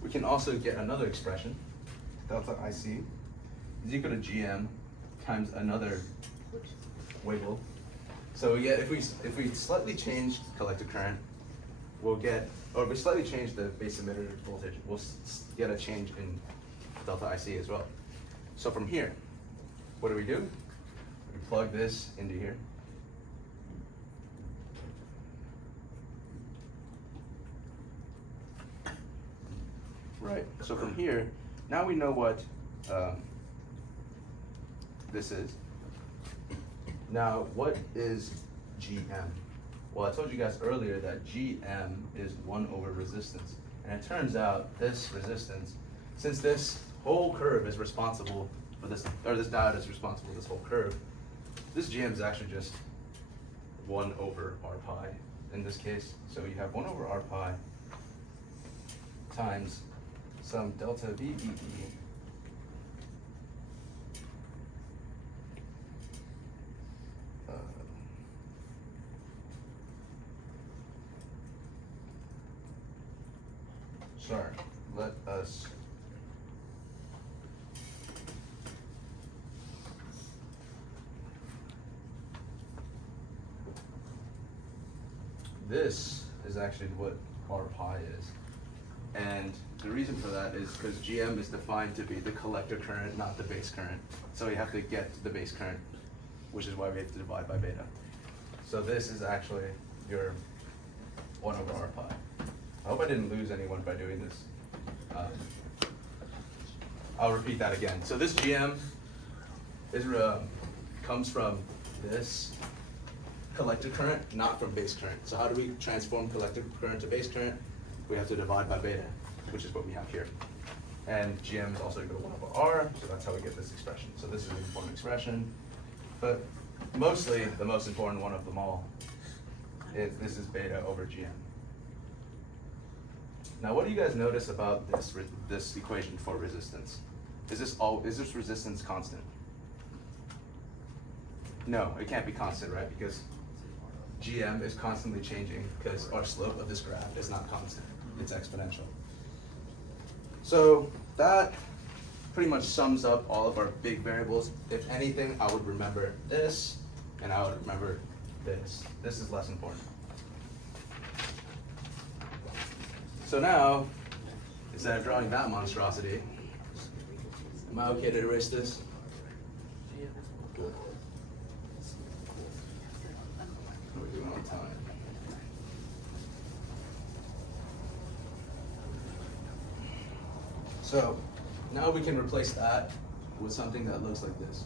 we can also get another expression, delta IC is equal to GM times another wiggle. So we get, if we slightly change collector current, we'll get, or if we slightly change the base emitter voltage, we'll get a change in delta IC as well. So from here, what do? We plug this into here. Right, so from here, now we know what this is. Now, what is GM? Well, I told you guys earlier that GM is 1 over resistance. And it turns out this resistance, since this whole curve is responsible for this, or this diode is responsible for this whole curve, this GM is actually just 1 over R pi in this case. So you have 1 over R pi times some delta VEE sorry, let us this is actually what R pi is. And the reason for that is because GM is defined to be the collector current, not the base current. So we have to get the base current, which is why we have to divide by beta. So this is actually your 1 over R pi. I hope I didn't lose anyone by doing this. I'll repeat that again. So this GM is, comes from this collector current, not from base current. So how do we transform collector current to base current? We have to divide by beta, which is what we have here. And GM is also equal to 1 over R, so that's how we get this expression. So this is an important expression, but mostly the most important one of them all is this is beta over GM. Now, what do you guys notice about this equation for resistance? Is this resistance constant? No, it can't be constant, right? Because GM is constantly changing because our slope of this graph is not constant, it's exponential. So that pretty much sums up all of our big variables. If anything, I would remember this, and I would remember this. This is less important. So now, instead of drawing that monstrosity, am I okay to erase this? Good. What are we doing on time? So now we can replace that with something that looks like this.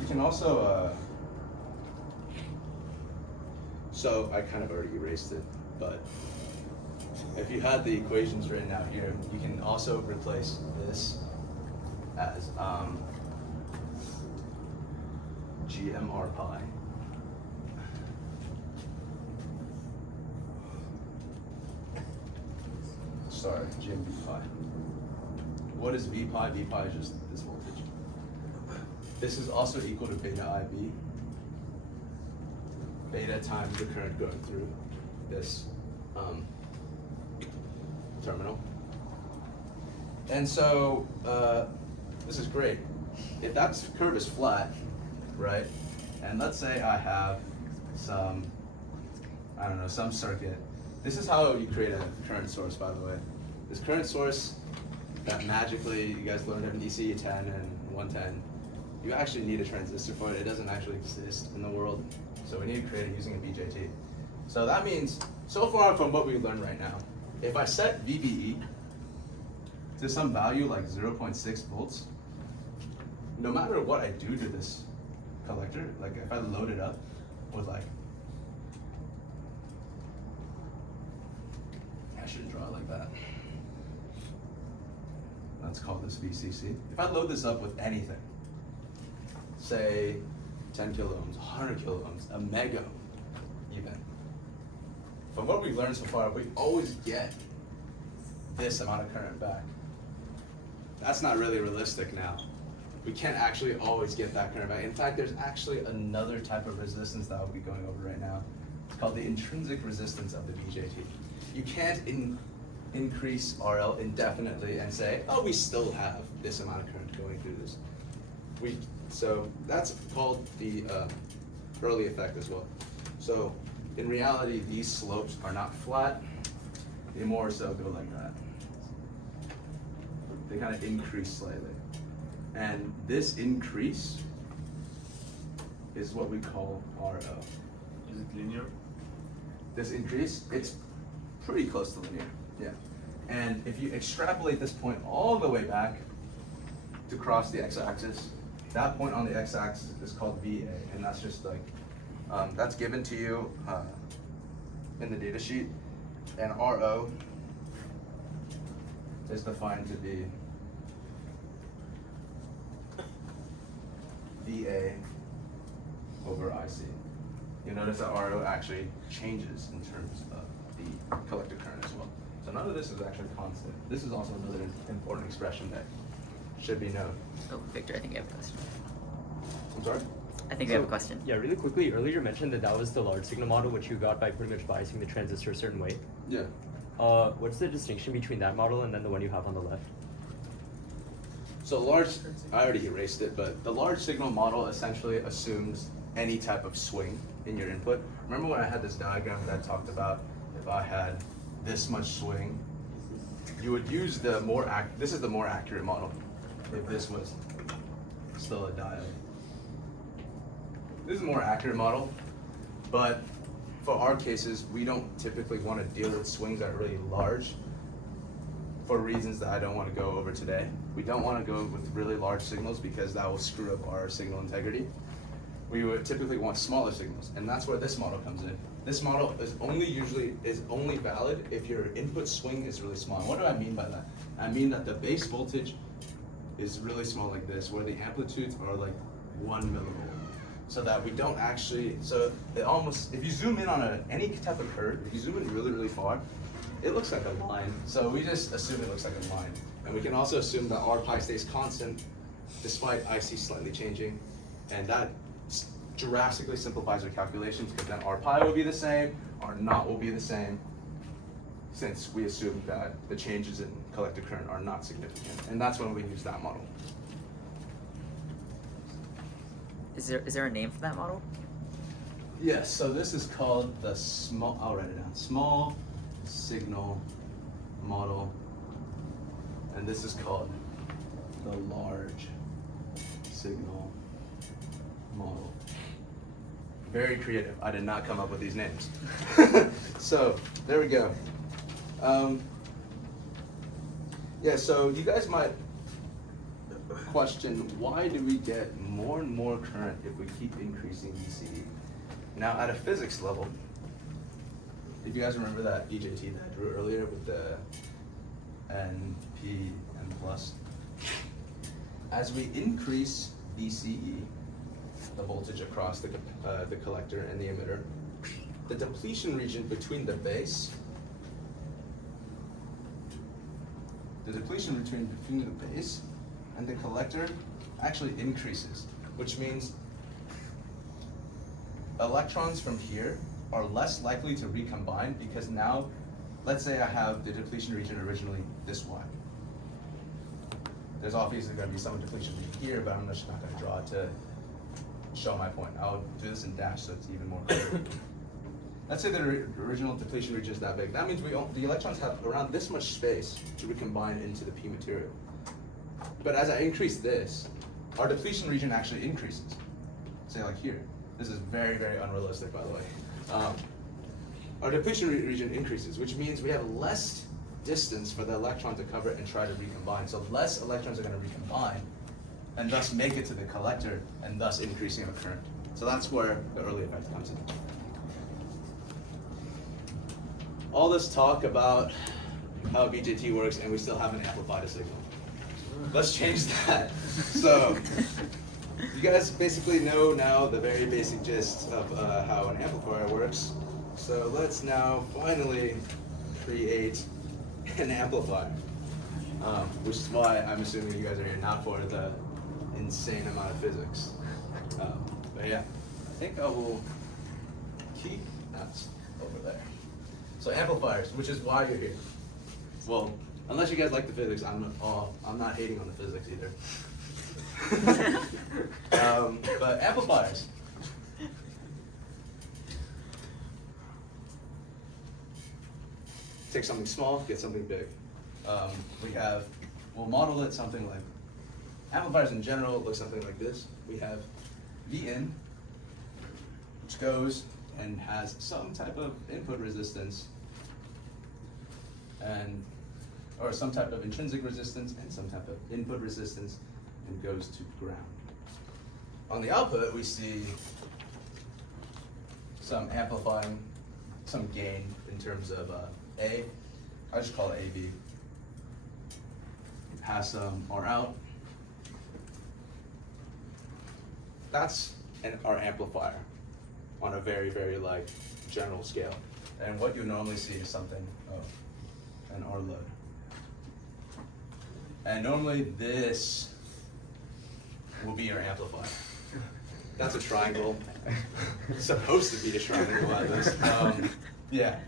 You can also, so I kind of already erased it, but if you had the equations written out here, you can also replace this as GMR pi. Sorry, GMV pi. What is V pi? V pi is just this voltage. This is also equal to beta IB. Beta times the current going through this terminal. And so this is great. If that curve is flat, right, and let's say I have some, I don't know, some circuit this is how you create a current source, by the way. This current source that magically you guys learned in DC 10 and 110, you actually need a transistor for it. It doesn't actually exist in the world. So we need to create it using a BJT. So that means, so far from what we learned right now, if I set VBE to some value like 0.6 volts, no matter what I do to this collector, like if I load it up with like, I should draw it like that. Let's call this VCC. If I load this up with anything, say 10 kilo ohms, 100 kilo ohms, a mega even, from what we've learned so far, we always get this amount of current back. That's not really realistic now. We can't actually always get that current back. In fact, there's actually another type of resistance that we'll be going over right now. It's called the intrinsic resistance of the BJT. You can't increase RL indefinitely and say, oh, we still have this amount of current going through this. So that's called the early effect as well. So in reality, these slopes are not flat. They more so go like that. They kind of increase slightly. And this increase is what we call RO. Is it linear? This increase, it's pretty close to linear, yeah. And if you extrapolate this point all the way back to cross the x-axis, that point on the x-axis is called VA, and that's just like, that's given to you in the data sheet, and RO is defined to be VA over IC. You'll notice that RO actually changes in terms of the collector current as well. So none of this is actually constant. This is also another important expression that should be known. Oh, Victor, I think I have a question. I'm sorry? I think we have a question. Yeah, really quickly, earlier you mentioned that that was the large signal model, which you got by pretty much biasing the transistor a certain way. Yeah. What's the distinction between that model and then the one you have on the left? So large, I already erased it, but the large signal model essentially assumes any type of swing in your input. Remember when I had this diagram that talked about if I had this much swing, you would use the this is the more accurate model if this was still a diode. This is a more accurate model, but for our cases, we don't typically want to deal with swings that are really large for reasons that I don't want to go over today. We don't want to go with really large signals because that will screw up our signal integrity. We would typically want smaller signals, and that's where this model comes in. This model is only valid if your input swing is really small. And what do I mean by that? I mean that the base voltage is really small like this, where the amplitudes are like 1 millivolt. So that we don't actually, so it almost, if you zoom in on any type of curve, if you zoom in really, really far, it looks like a line. So we just assume it looks like a line. And we can also assume that R pi stays constant despite IC slightly changing. And that drastically simplifies our calculations because then R pi will be the same, R naught will be the same, since we assume that the changes in collector current are not significant. And that's when we use that model. Is there a name for that model? Yes, so this is called the I'll write it down, small signal model. And this is called the large signal model. Very creative. I did not come up with these names. So there we go. Yeah, so you guys might question, why do we get more and more current if we keep increasing VCE? Now at a physics level, if you guys remember that BJT that I drew earlier with the N, P, N plus, as we increase VCE, the voltage across the collector and the emitter, the depletion region between the base, between the base and the collector actually increases, which means electrons from here are less likely to recombine because now, let's say I have the depletion region originally this wide. There's obviously going to be some depletion region here, but I'm just not going to draw it to show my point. I'll do this in dash so it's even more clear. let's say the original depletion region is that big. That means the electrons have around this much space to recombine into the p material. But as I increase this, our depletion region actually increases. Say like here. This is very, very unrealistic, by the way. Our depletion region increases, which means we have less distance for the electron to cover and try to recombine. So less electrons are going to recombine and thus make it to the collector and thus increasing the current. So that's where the early effect comes in. All this talk about how BJT works and we still haven't amplified a signal. Let's change that. So you guys basically know now the very basic gist of how an amplifier works. So let's now finally create an amplifier, which is why I'm assuming you guys are here not for the insane amount of physics. But yeah, I think I will keep that over there. So amplifiers, which is why you're here. Well, unless you guys like the physics, I'm not hating on the physics either. But amplifiers. Take something small, get something big. We'll model it something like, amplifiers in general look something like this. We have Vin, which goes and has some type of input resistance, or some type of intrinsic resistance and some type of input resistance, and goes to ground. On the output, we see some amplifying, some gain in terms of I just call it AV. Has some R out. That's our amplifier on a very, very like general scale. And what you normally see is something of an R load. And normally this will be your amplifier. That's a triangle. It's supposed to be a triangle at least. Yeah.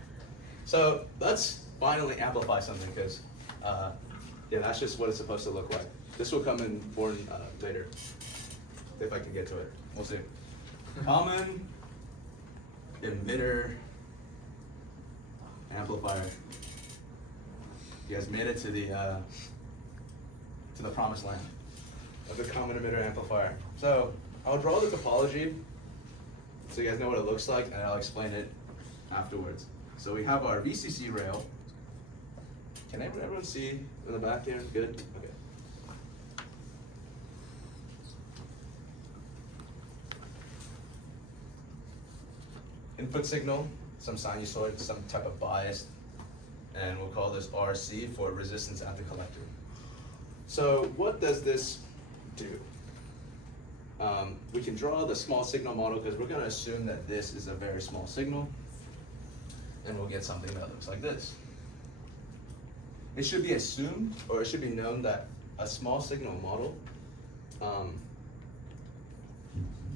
So let's finally amplify something because yeah, that's just what it's supposed to look like. This will come in important later, if I can get to it. We'll see. Common emitter amplifier. You guys made it to the promised land of the common emitter amplifier. So I'll draw the topology so you guys know what it looks like, and I'll explain it afterwards. So we have our VCC rail. Can everyone see in the back here? Good? Okay. Input signal, some sinusoid, some type of bias, and we'll call this RC for resistance at the collector. So what does this do? We can draw the small signal model because we're going to assume that this is a very small signal, and we'll get something that looks like this. It should be assumed, or it should be known that a small signal model,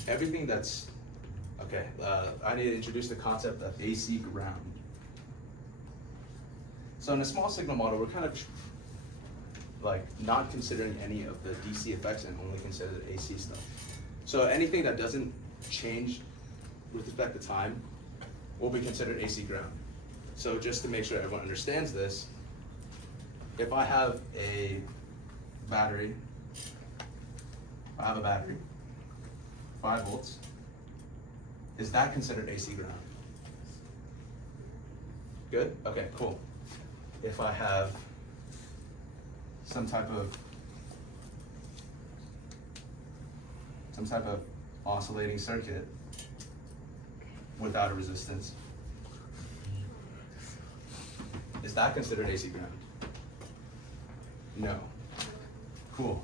everything that's, okay, I need to introduce the concept of AC ground. So in a small signal model, we're kind of like not considering any of the DC effects and only consider the AC stuff. So anything that doesn't change with respect to time will be considered AC ground. So just to make sure everyone understands this, if I have a battery, 5 volts, is that considered AC ground? Good? Okay, cool. If I have some type of oscillating circuit without a resistance, is that considered AC ground? No. Cool.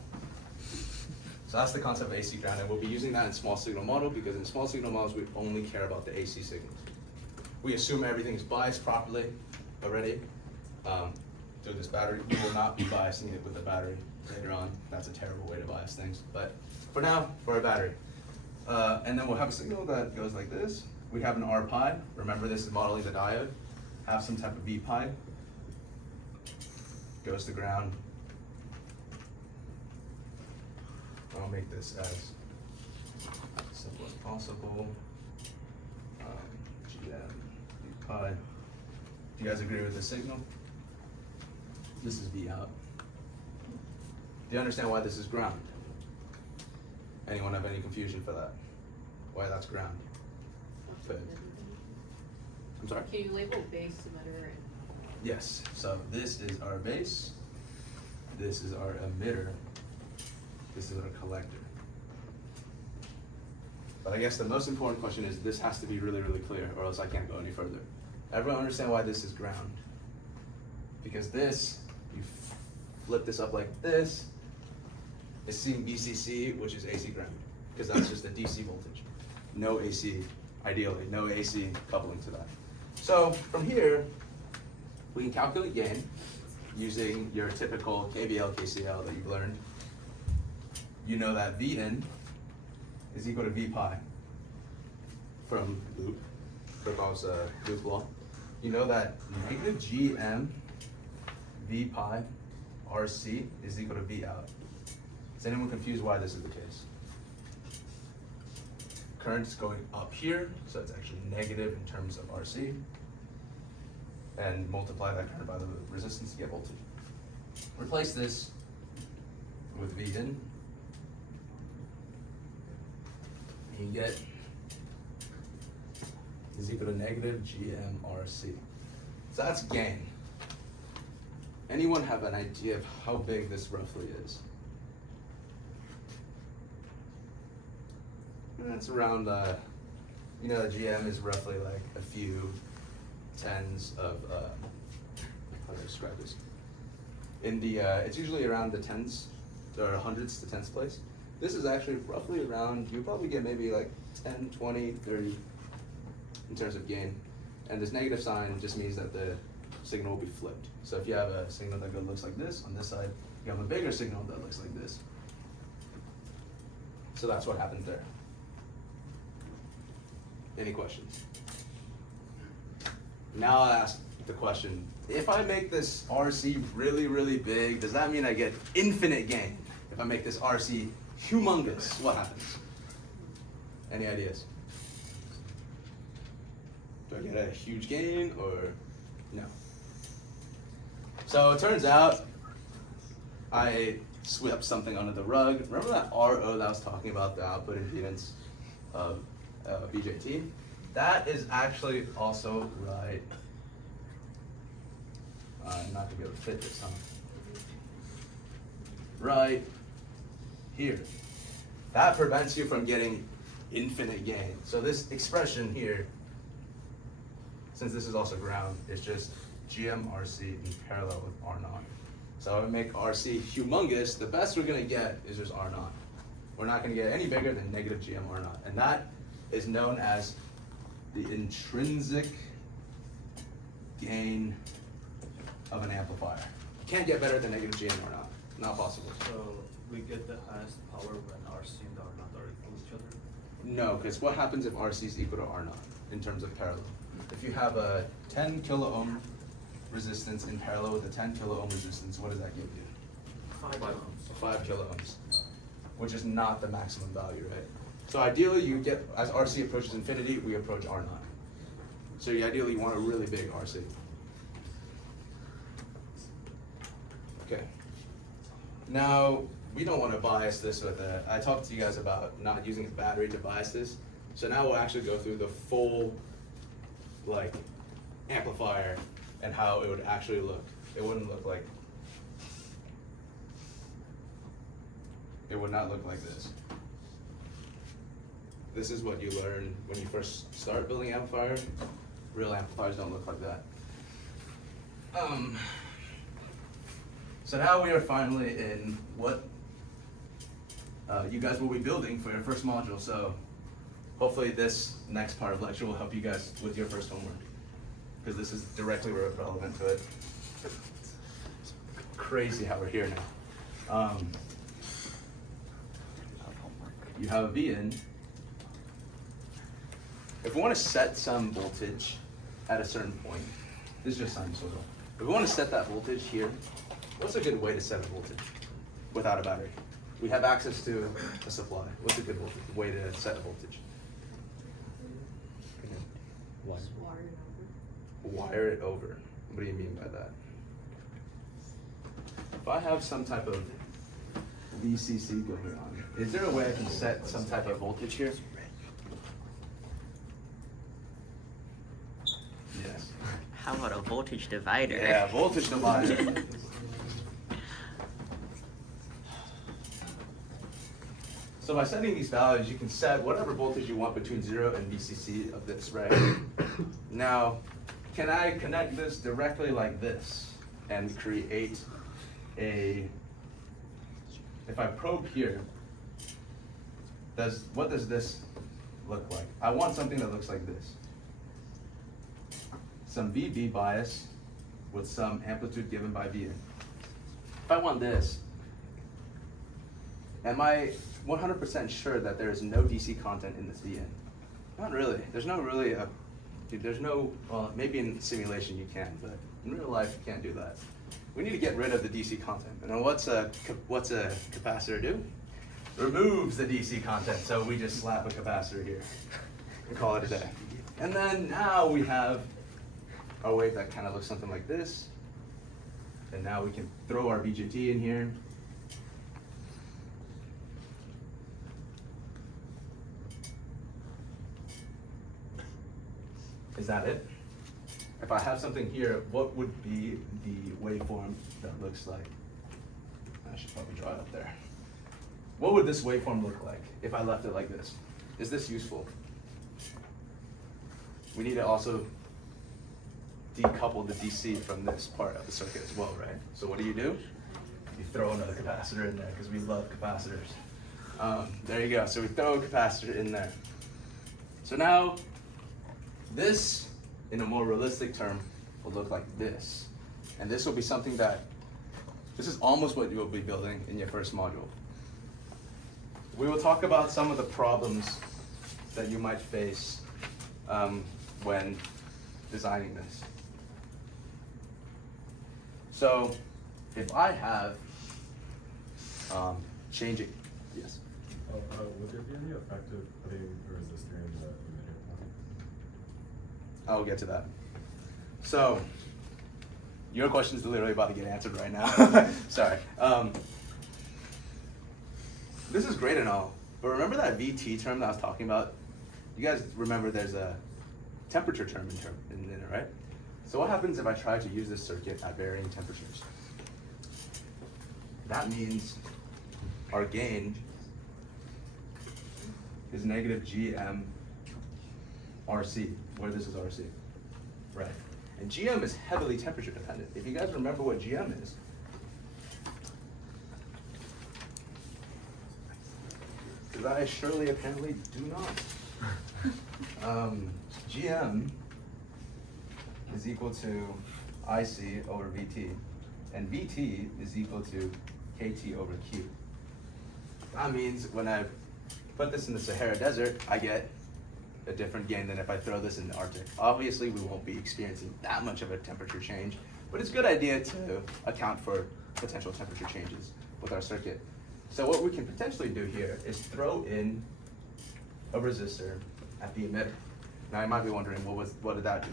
So that's the concept of AC ground, and we'll be using that in small signal model because in small signal models we only care about the AC signals. We assume everything is biased properly already through this battery. We will not be biasing it with the battery later on. That's a terrible way to bias things, but for now, for a battery. And then we'll have a signal that goes like this. We have an R pi. Remember, this is modeling the diode. Have some type of V pi. Goes to ground. I'll make this as simple as possible. GM. pi. Do you guys agree with the signal? This is V out. Do you understand why this is ground? Anyone have any confusion for that? Why that's ground? Good. I'm sorry? Can you label base, emitter, and Yes, so this is our base, this is our emitter, this is our collector. But I guess the most important question is this has to be really, really clear or else I can't go any further. Everyone understand why this is ground? Because this, you flip this up like this, it's seeing VCC, which is AC ground, because that's just a DC voltage. No AC, ideally, no AC coupling to that. So from here, we can calculate gain using your typical KVL, KCL that you've learned. You know that Vn is equal to V pi from loop, Kirchhoff's loop law. You know that negative Gm V pi RC is equal to V out. Is anyone confused why this is the case? Current is going up here, so it's actually negative in terms of RC. And multiply that current by the resistance to get voltage. Replace this with V in. You get is equal to negative GMRC. So that's gain. Anyone have an idea of how big this roughly is? It's around, you know, the GM is roughly like a few tens of, how do I describe this? In the, it's usually around the tens, or hundreds to tens place. This is actually roughly around, you probably get maybe like 10, 20, 30 in terms of gain. And this negative sign just means that the signal will be flipped. So if you have a signal that looks like this on this side, you have a bigger signal that looks like this. So that's what happens there. Any questions? Now I'll ask the question, if I make this RC really, really big, does that mean I get infinite gain? If I make this RC humongous, what happens? Any ideas? Do I get a huge gain or no? So it turns out I swept something under the rug. Remember that RO that I was talking about, the output impedance of BJT? That is actually also right. I'm not gonna be able to fit this, huh? Right here. That prevents you from getting infinite gain. So this expression here, since this is also ground, is just GMRC in parallel with R naught. So if I make RC humongous, the best we're gonna get is just R naught. We're not gonna get any bigger than negative GM R naught. And that is known as the intrinsic gain of an amplifier. You can't get better than negative GM R naught. Not possible. So we get the highest power when RC and R naught are equal to each other? No, because what happens if RC is equal to R naught in terms of parallel? If you have a 10 kilo ohm resistance in parallel with a 10 kilo ohm resistance, what does that give you? 5 ohms. 5 kilo ohms, which is not the maximum value, right? So ideally you get, as RC approaches infinity, we approach R naught. So you ideally want a really big RC. Okay. Now, we don't want to bias this with a, I talked to you guys about not using a battery to bias this. So now we'll actually go through the full, like, amplifier and how it would actually look. It wouldn't look like, it would not look like this. This is what you learn when you first start building amplifiers. Real amplifiers don't look like that. So now we are finally in what you guys will be building for your first module. So hopefully this next part of lecture will help you guys with your first homework, because this is directly relevant to it. Crazy how we're here now. You have a V in. If we want to set some voltage at a certain point, this is just sinusoidal. If we want to set that voltage here, what's a good way to set a voltage without a battery? We have access to a supply. What's a good way to set a voltage? One. just water it over? wire it over. What do you mean by that? If I have some type of VCC going on, is there a way I can set some type of voltage here? Yes. How about a voltage divider? Yeah, voltage divider. So by setting these values, you can set whatever voltage you want between 0 and VCC of this, right? Now, can I connect this directly like this and create a, if I probe here, what does this look like? I want something that looks like this. Some VB bias with some amplitude given by Vn. If I want this, am I 100% sure that there is no DC content in this Vn? Not really. There's no really well, maybe in simulation you can, but in real life you can't do that. We need to get rid of the DC content. And then what's a capacitor do? Removes the DC content. So we just slap a capacitor here and call it a day. And then now we have our wave that kind of looks something like this. And now we can throw our BJT in here. Is that it? If I have something here, what would be the waveform that looks like? I should probably draw it up there. What would this waveform look like if I left it like this? Is this useful? We need to also decouple the DC from this part of the circuit as well, right? So what do? You throw another capacitor in there because we love capacitors. There you go. So we throw a capacitor in there. So now, this, in a more realistic term, will look like this. And this will be something that, this is almost what you'll be building in your first module. We will talk about some of the problems that you might face when designing this. So, if I have changing, yes? Would there be any effect of putting a resistor in the emitter point? I'll get to that. So, your question is literally about to get answered right now. Sorry. This is great and all, but remember that VT term that I was talking about? You guys remember there's a temperature term in it, right? So what happens if I try to use this circuit at varying temperatures? That means our gain is negative GM RC, where this is RC, right? And GM is heavily temperature dependent. If you guys remember what GM is, because I surely apparently do not. GM is equal to IC over VT, and VT is equal to KT over Q. That means when I put this in the Sahara Desert, I get a different gain than if I throw this in the Arctic. Obviously, we won't be experiencing that much of a temperature change, but it's a good idea to account for potential temperature changes with our circuit. So what we can potentially do here is throw in a resistor at the emitter. Now you might be wondering, what did that do?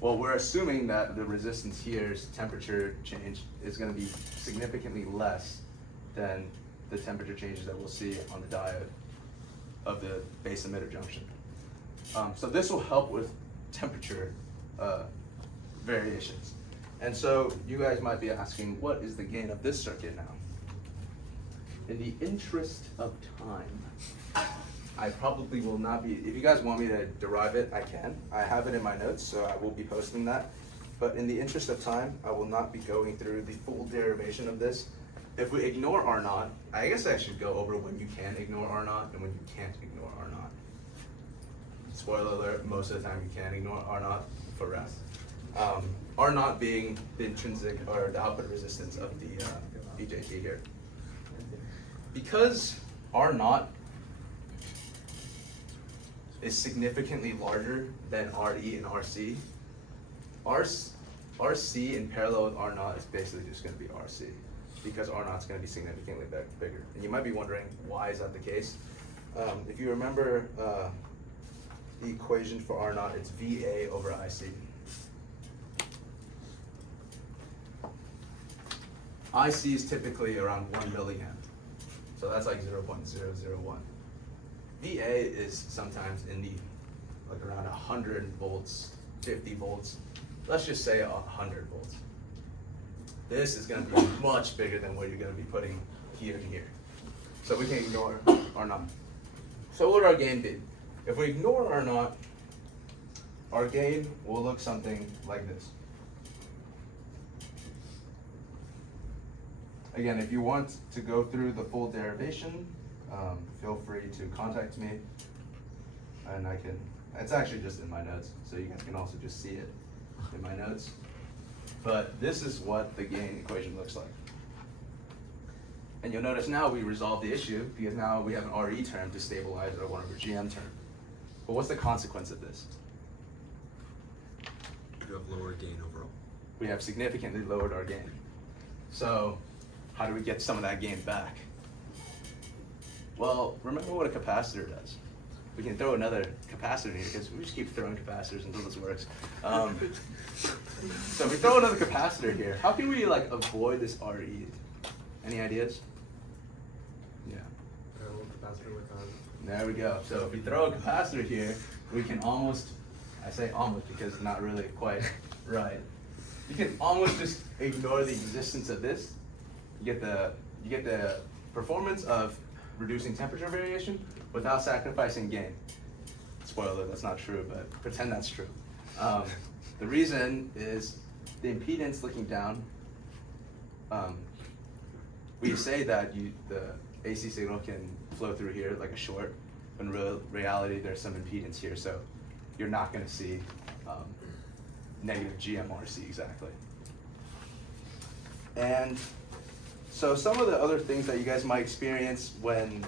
Well, we're assuming that the resistance here's temperature change is going to be significantly less than the temperature changes that we'll see on the diode of the base emitter junction. So this will help with temperature variations. And so you guys might be asking, what is the gain of this circuit now? In the interest of time, I probably will not be, if you guys want me to derive it, I can. I have it in my notes, so I will be posting that. But in the interest of time, I will not be going through the full derivation of this. If we ignore R naught, I guess I should go over when you can ignore R naught and when you can't ignore R naught. Spoiler alert, most of the time you can ignore R naught for rest. R naught being the intrinsic or the output resistance of the BJT here. Because R naught is significantly larger than RE and RC, RC in parallel with R naught is basically just going to be RC, because R naught is going to be significantly bigger. And you might be wondering, why is that the case? If you remember the equation for R naught, it's VA over IC. IC is typically around 1 milliamp. So that's like 0.001. VA is sometimes in the, like around 100 volts, 50 volts. Let's just say 100 volts. This is gonna be much bigger than what you're gonna be putting here and here. So we can ignore our not. So what would our gain be? If we ignore our not, our gain will look something like this. Again, if you want to go through the full derivation, feel free to contact me, and I can, it's actually just in my notes, so you guys can also just see it in my notes. But this is what the gain equation looks like. And you'll notice now we resolved the issue because now we have an RE term to stabilize our 1 over GM term. But what's the consequence of this? You have lower gain overall. We have significantly lowered our gain. So how do we get some of that gain back? Well, remember what a capacitor does. We can throw another capacitor in here because we just keep throwing capacitors until this works. So if we throw another capacitor here, how can we like avoid this RE? Any ideas? Yeah. There we go. So if we throw a capacitor here, we can almost, I say almost because it's not really quite right. You can almost just ignore the existence of this. You get the performance of reducing temperature variation without sacrificing gain. Spoiler, that's not true, but pretend that's true. The reason is the impedance looking down. We say that the AC signal can flow through here like a short, but in reality there's some impedance here, so you're not going to see negative GMRC exactly. And so some of the other things that you guys might experience when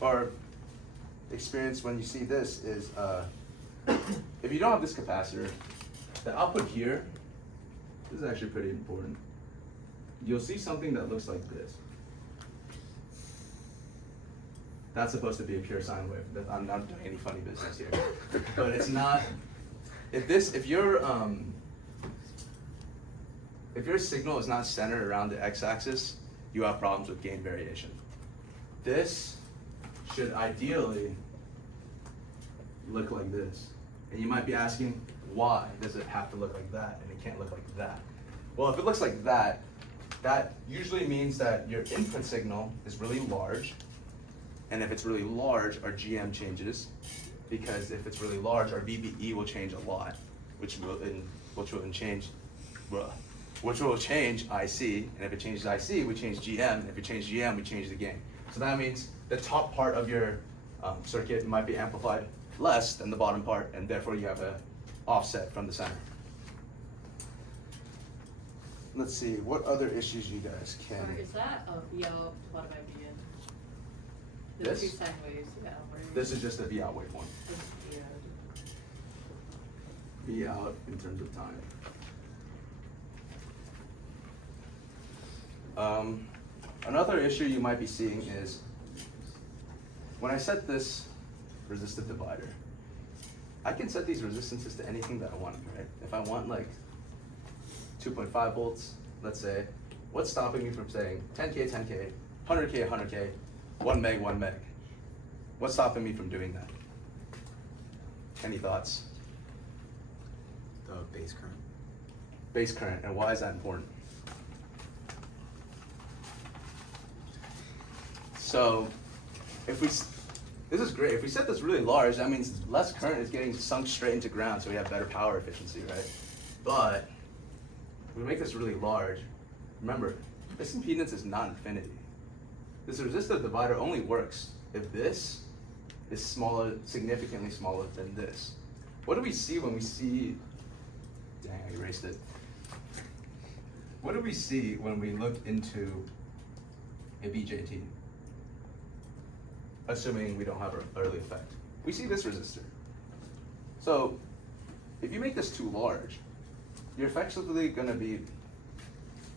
you see this is if you don't have this capacitor, the output here, this is actually pretty important. You'll see something that looks like this. That's supposed to be a pure sine wave. I'm not doing any funny business here, but it's not. If your signal is not centered around the x-axis, you have problems with gain variation. This should ideally look like this. And you might be asking, why does it have to look like that and it can't look like that? Well, if it looks like that, that usually means that your input signal is really large. And if it's really large, our GM changes. Because if it's really large, our VBE will change a lot, which will change IC. And if it changes IC, we change GM. And if it changes GM, we change the gain. So that means the top part of your circuit might be amplified less than the bottom part, and therefore you have an offset from the center. Let's see, what other issues you guys can... Sorry, is that a VO divided by VN? The This? two sine waves, yeah. This is just a V out waveform. Yeah. V out in terms of time. Another issue you might be seeing is when I set this resistive divider, I can set these resistances to anything that I want, right? If I want like 2.5 volts, let's say, what's stopping me from saying 10K, 10K, 100K, 100K, 1 meg, 1 meg? What's stopping me from doing that? Any thoughts? The base current. Base current, and why is that important? So, this is great. If we set this really large, that means less current is getting sunk straight into ground, so we have better power efficiency, right? But if we make this really large, remember, this impedance is not infinity. This resistive divider only works if this is smaller, significantly smaller than this. What do we see when we see, dang, I erased it. What do we see when we look into a BJT? Assuming we don't have an early effect. We see this resistor. So if you make this too large, you're effectively going to be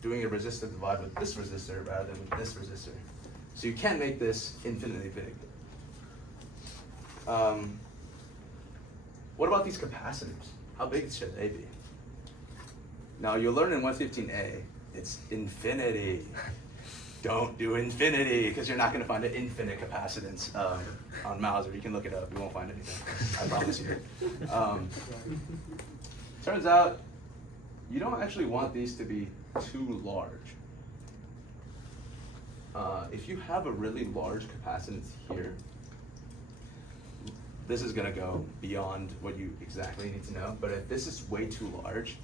doing a resistive divide with this resistor rather than with this resistor. So you can't make this infinitely big. What about these capacitors? How big should they be? Now you'll learn in 115A It's infinity. Don't do infinity, because you're not going to find an infinite capacitance on Mauser. You can look it up. You won't find anything. I promise you. Turns out, you don't actually want these to be too large. If you have a really large capacitance here, this is going to go beyond what you exactly need to know. But if this is way too large,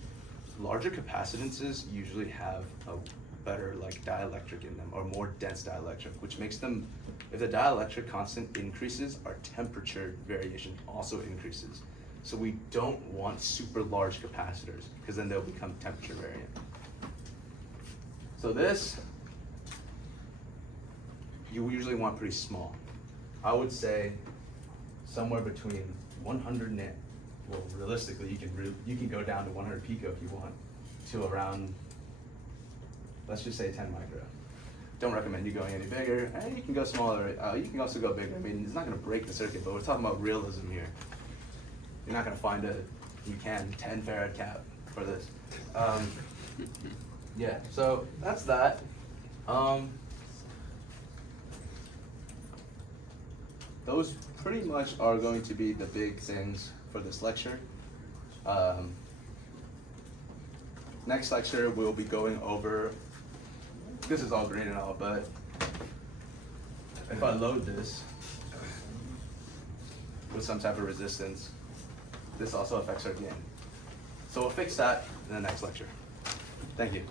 larger capacitances usually have a better like dielectric in them, or more dense dielectric, which makes them, if the dielectric constant increases, our temperature variation also increases. So we don't want super large capacitors, because then they'll become temperature variant. So this, you usually want pretty small. I would say somewhere between 100 nit, well realistically you can go down to 100 pico if you want, to around, let's just say 10 micro. Don't recommend you going any bigger. You can go smaller. You can also go bigger. I mean, it's not going to break the circuit, but we're talking about realism here. You're not going to find 10 farad cap for this. Yeah, so that's that. Those pretty much are going to be the big things for this lecture. Next lecture, we'll be going over, this is all green and all, but if I load this with some type of resistance, this also affects our gain. So we'll fix that in the next lecture. Thank you.